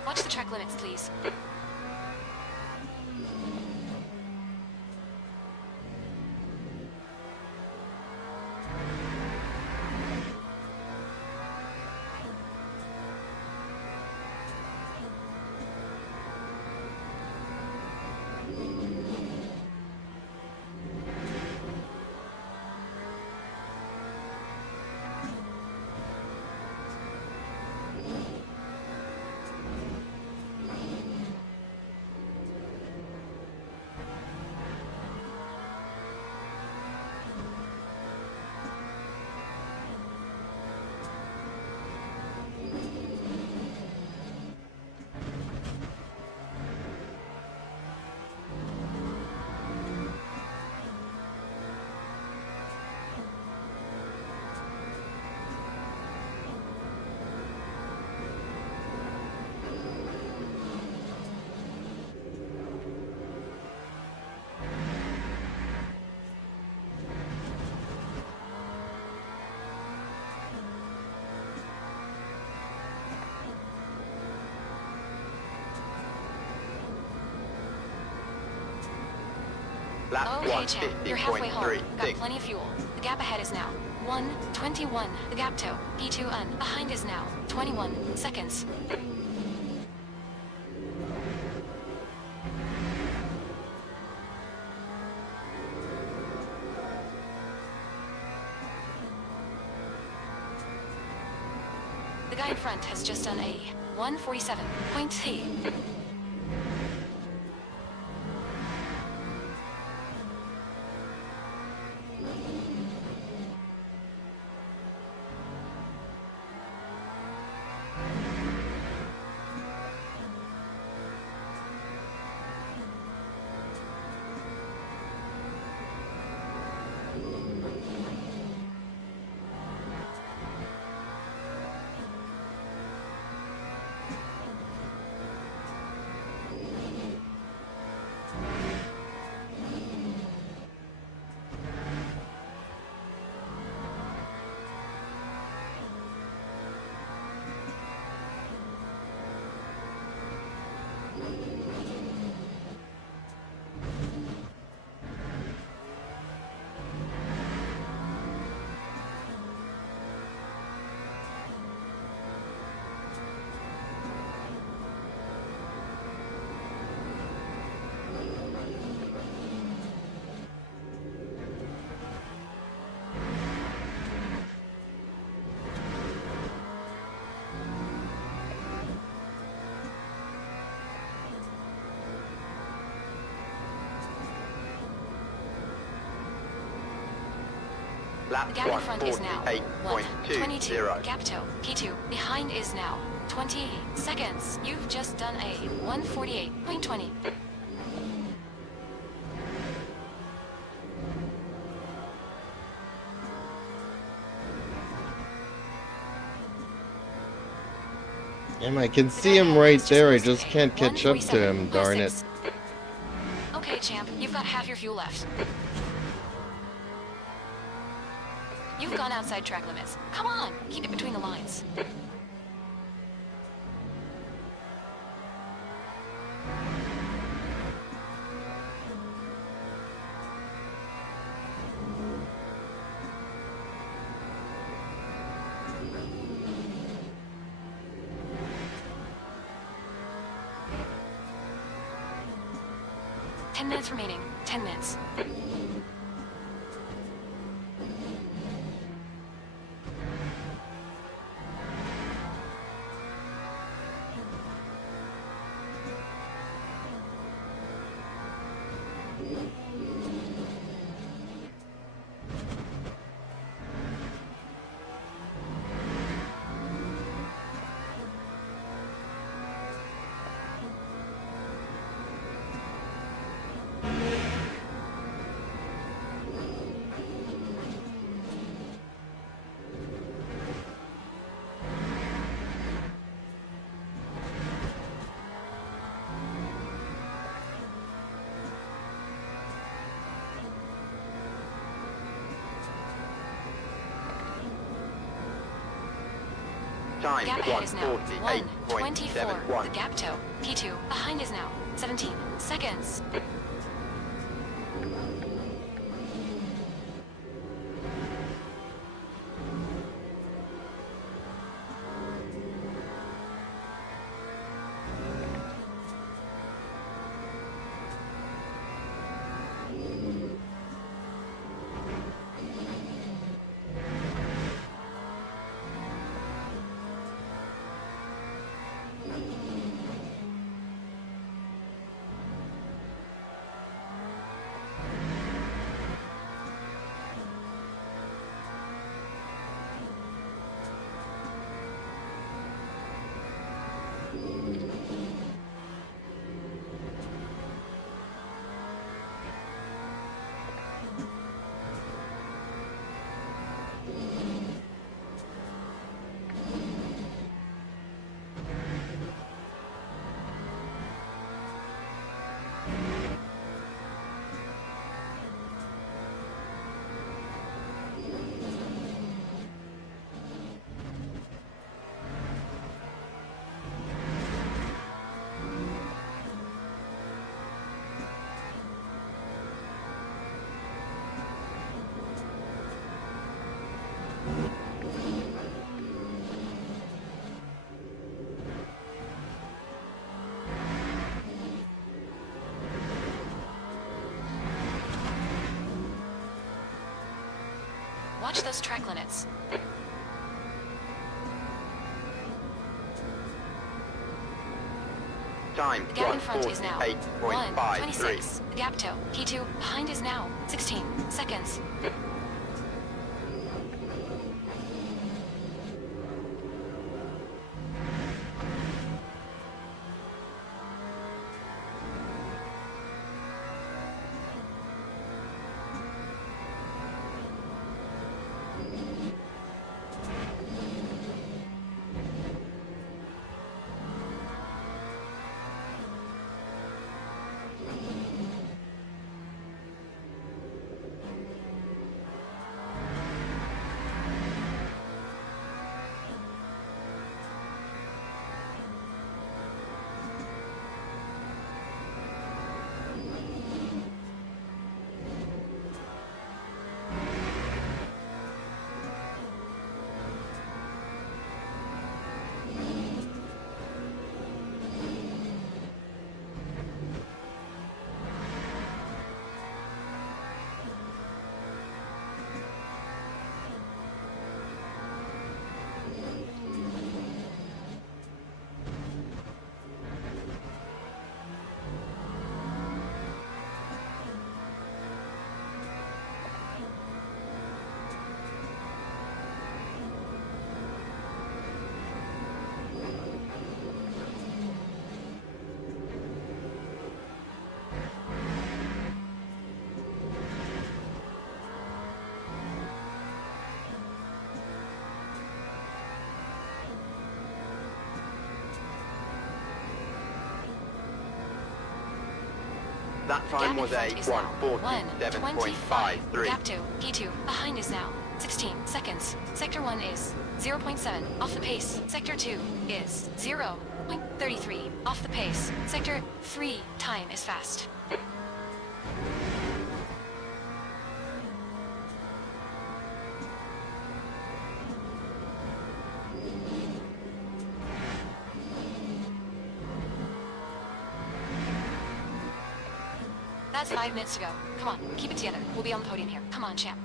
Watch the track limits, please. Lap Okay, champ. You're halfway home. Got 150.36. plenty of fuel. The gap ahead is now 1:21. The gap to P2N behind is now 21 seconds. The guy in front has just done a 1:47.8. Lap The gap in front is now 1:22. 148.20. Gap to P2 behind is now 20 seconds. You've just done a 1:48.20. And I can see him right there. I just can't catch up to him, darn it. Okay, champ, you've got half your fuel left. You've gone outside track limits. Come on, keep it between the lines. Ten minutes remaining. 10 minutes. Time Gap ahead is now 1:24. 148.71. The gap to P2 behind is now 17 seconds. Watch those track limits. Time The gap in front is now 1:48.53. 1:26. The gap to P2 behind is now 16 seconds. That time was a 1:47.53. Gap to P2 behind is now 16 seconds. Sector 1 is 0.7 off the pace. Sector 2 is 0.33 off the pace. Sector 3 time is fast. That's 5 minutes to go. Come on, keep it together. We'll be on the podium here. Come on, champ.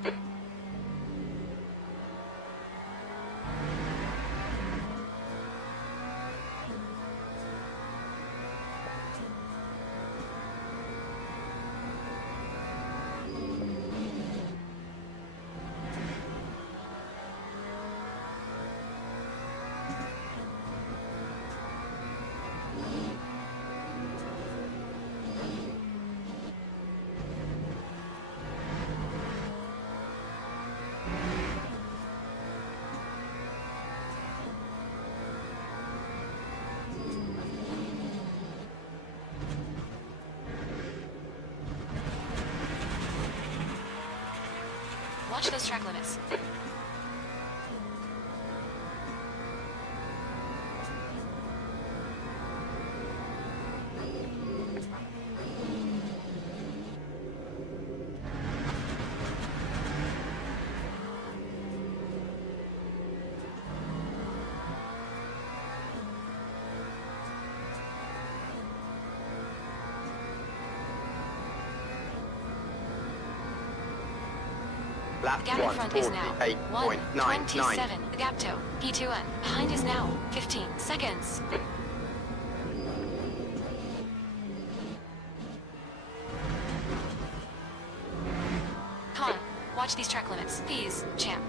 Watch those track limits. Lap Gap in front is now 1:48.99. 1:27. The gap to P2N behind is now 15 seconds. Come on, watch these track limits. Please, champ.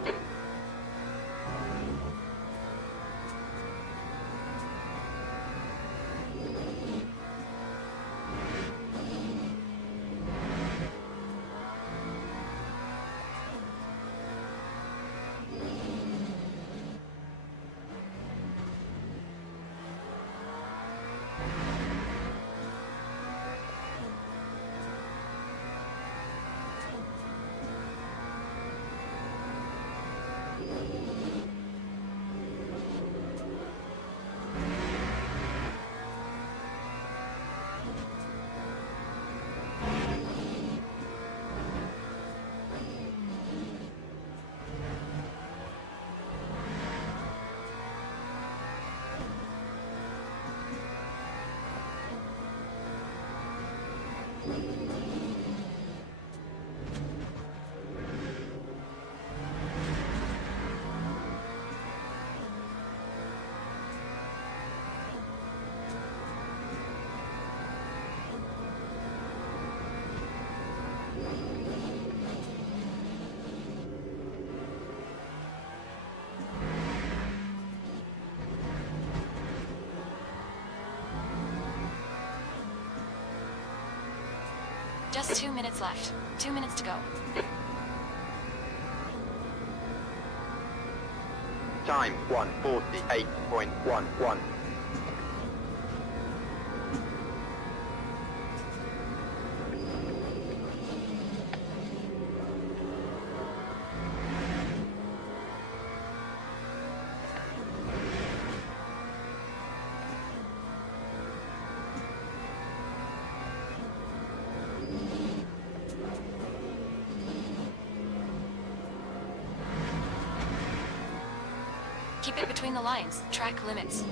Just 2 minutes left. 2 minutes to go. Time 1:48.11. Keep it between the lines. Track limits.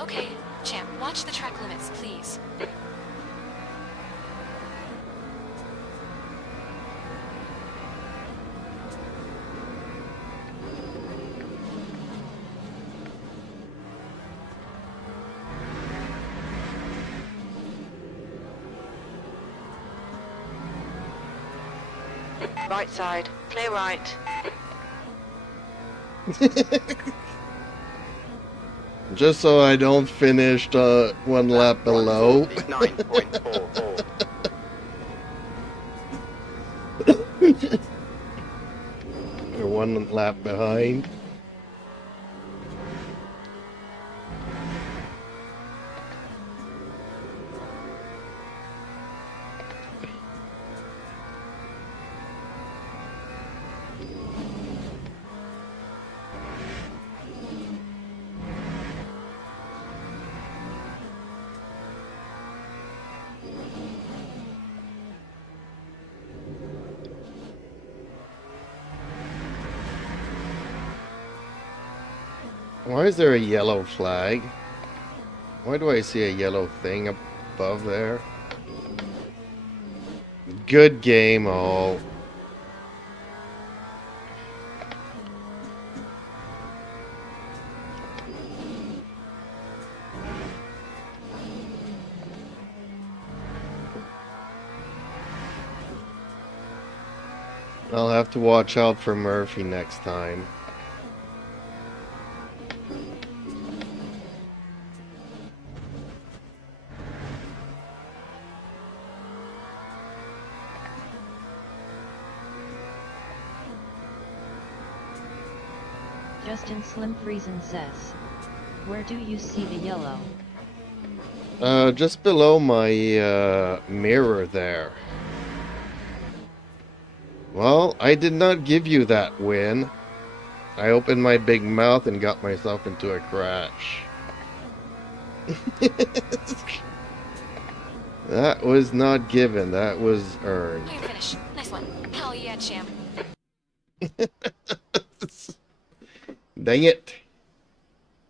Okay, champ, watch the track limits, please. Right side. Clear right. Just so I don't finish one lap below. 1:49.44. Or one lap behind. Why is there a yellow flag? Why do I see a yellow thing above there? Good game, all. I'll have to watch out for Murphy next time. Justin Slim Friesen says, where do you see the yellow? Just below my mirror there. Well, I did not give you that win. I opened my big mouth and got myself into a crash. That was not given, that was earned. Clear finish. Nice one. Hell yeah, champ. Dang it.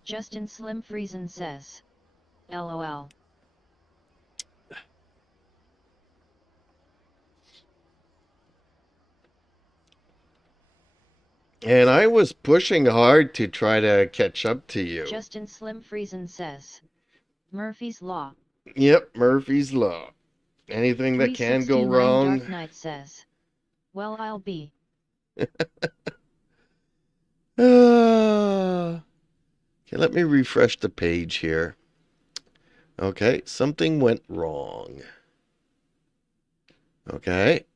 Justin Slim Friesen says, LOL. And I was pushing hard to try to catch up to you. Justin Slim Friesen says, Murphy's Law. Yep, Murphy's Law. Anything that can go 369 wrong. Dark Knight says, well, I'll be. Okay, let me refresh the page here. Okay, something went wrong. Okay,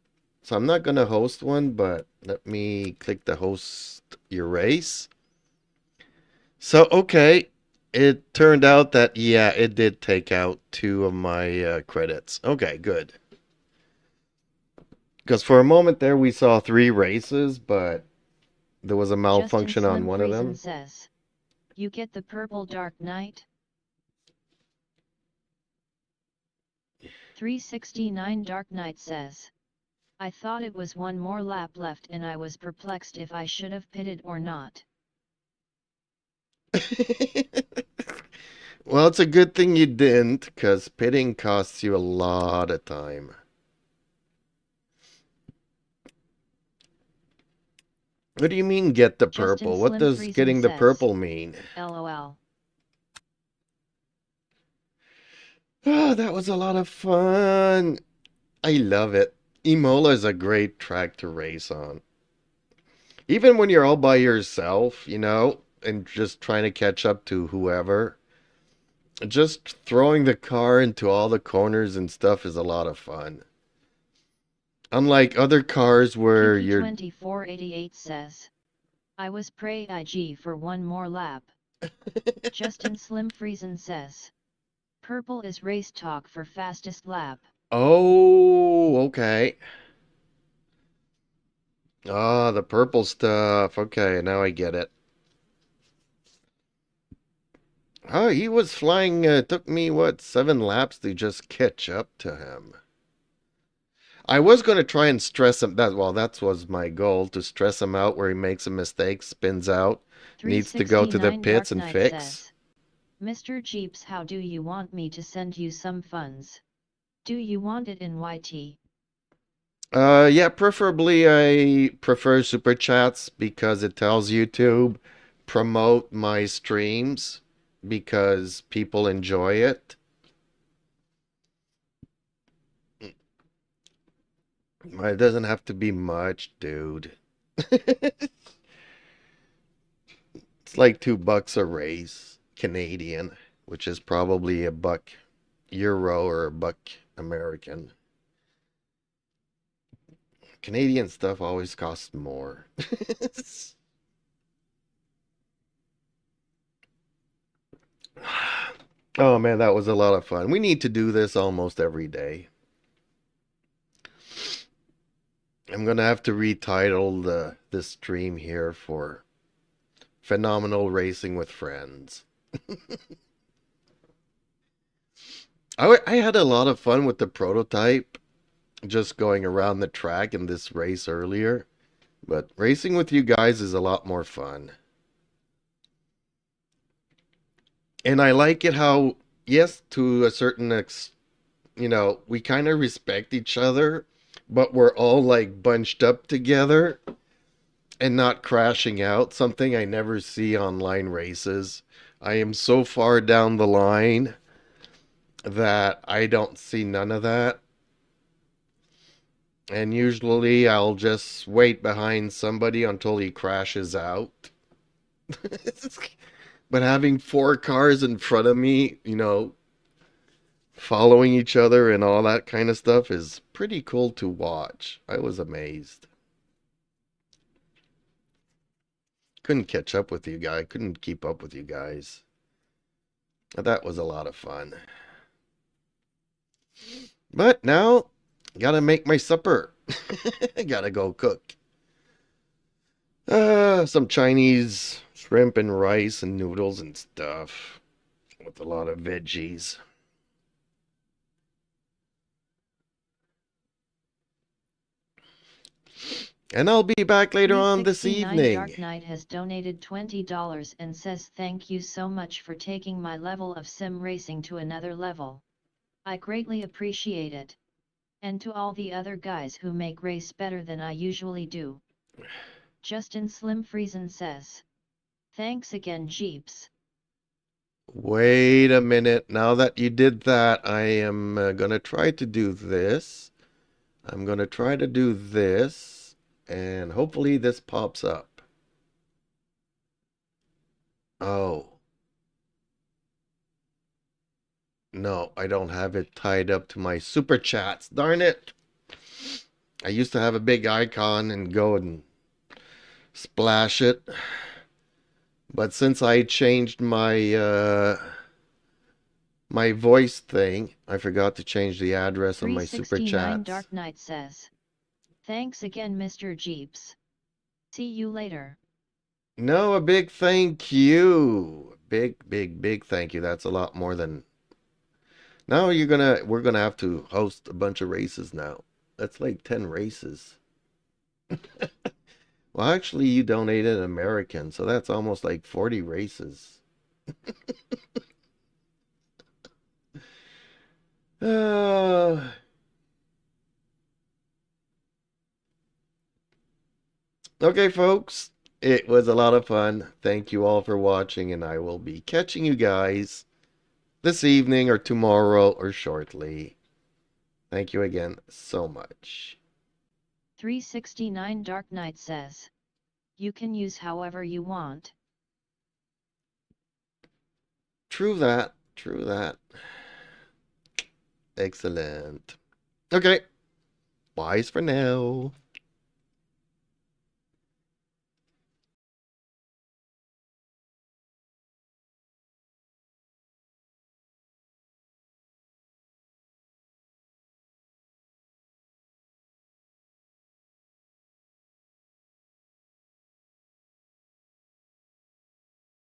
so I'm not going to host one, but let me click the host your race. So, okay, it turned out that, yeah, it did take out 2 of my credits. Okay, good. Because for a moment there we saw 3 races, but there was a malfunction Justin on Slim one of them. Friesen says, you get the purple Dark Knight? 369 Dark Knight says, I thought it was one more lap left and I was perplexed if I should have pitted or not. Well, it's a good thing you didn't, because pitting costs you a lot of time. What do you mean, get the Justin purple? What Slim does Friesen getting the says, purple mean? LOL. Oh, that was a lot of fun. I love it. Imola is a great track to race on. Even when you're all by yourself, you know, and just trying to catch up to whoever. Just throwing the car into all the corners and stuff is a lot of fun. Unlike other cars where you're... 2488 says, I was pray IG for one more lap. Justin Slim Friesen says, purple is race talk for fastest lap. Oh, okay. Ah, the purple stuff. Okay, now I get it. Oh, he was flying, took me, what, 7 laps to just catch up to him. I was going to try and stress him, that was my goal, to stress him out where he makes a mistake, spins out, needs to go to the pits and fix. Says, Mr. Jeeps, how do you want me to send you some funds? Do you want it in YT? Yeah, preferably I prefer Super Chats because it tells YouTube promote my streams because people enjoy it. It doesn't have to be much, dude. It's like $2 a race, Canadian, which is probably $1 Euro or $1 American. Canadian stuff always costs more. Oh man, that was a lot of fun. We need to do this almost every day. I'm gonna have to retitle this stream here for Phenomenal Racing with Friends. I had a lot of fun with the prototype, just going around the track in this race earlier. But racing with you guys is a lot more fun. And I like it how, yes, to a certain you know, we kind of respect each other, but we're all like bunched up together and not crashing out, something I never see online races. I am so far down the line that I don't see none of that. And usually I'll just wait behind somebody until he crashes out. But having 4 cars in front of me, you know, following each other and all that kind of stuff is pretty cool to watch. I was amazed. Couldn't catch up with you guys. Couldn't keep up with you guys. That was a lot of fun. But now, gotta make my supper. Gotta go cook. Some Chinese shrimp and rice and noodles and stuff with a lot of veggies. And I'll be back later on this evening. Dark Knight has donated $20 and says thank you so much for taking my level of sim racing to another level. I greatly appreciate it. And to all the other guys who make race better than I usually do. Justin Slim Friesen says, thanks again, Jeeps. Wait a minute. Now that you did that, I am going to try to do this. I'm going to try to do this. And hopefully this pops up. Oh. No, I don't have it tied up to my super chats. Darn it. I used to have a big icon and go and splash it. But since I changed my my voice thing, I forgot to change the address on my super chats. Dark Knight says, thanks again, Mr. Jeeps. See you later. No, a big thank you. Big thank you. That's a lot more than Now we're gonna have to host a bunch of races now. That's like 10 races. Well, actually, you donated an American, so that's almost like 40 races. Uh, okay, folks. It was a lot of fun. Thank you all for watching, and I will be catching you guys this evening or tomorrow or shortly. Thank you again so much. 369 Dark Knight says, you can use however you want. True that. True that. Excellent. Okay. Bye for now.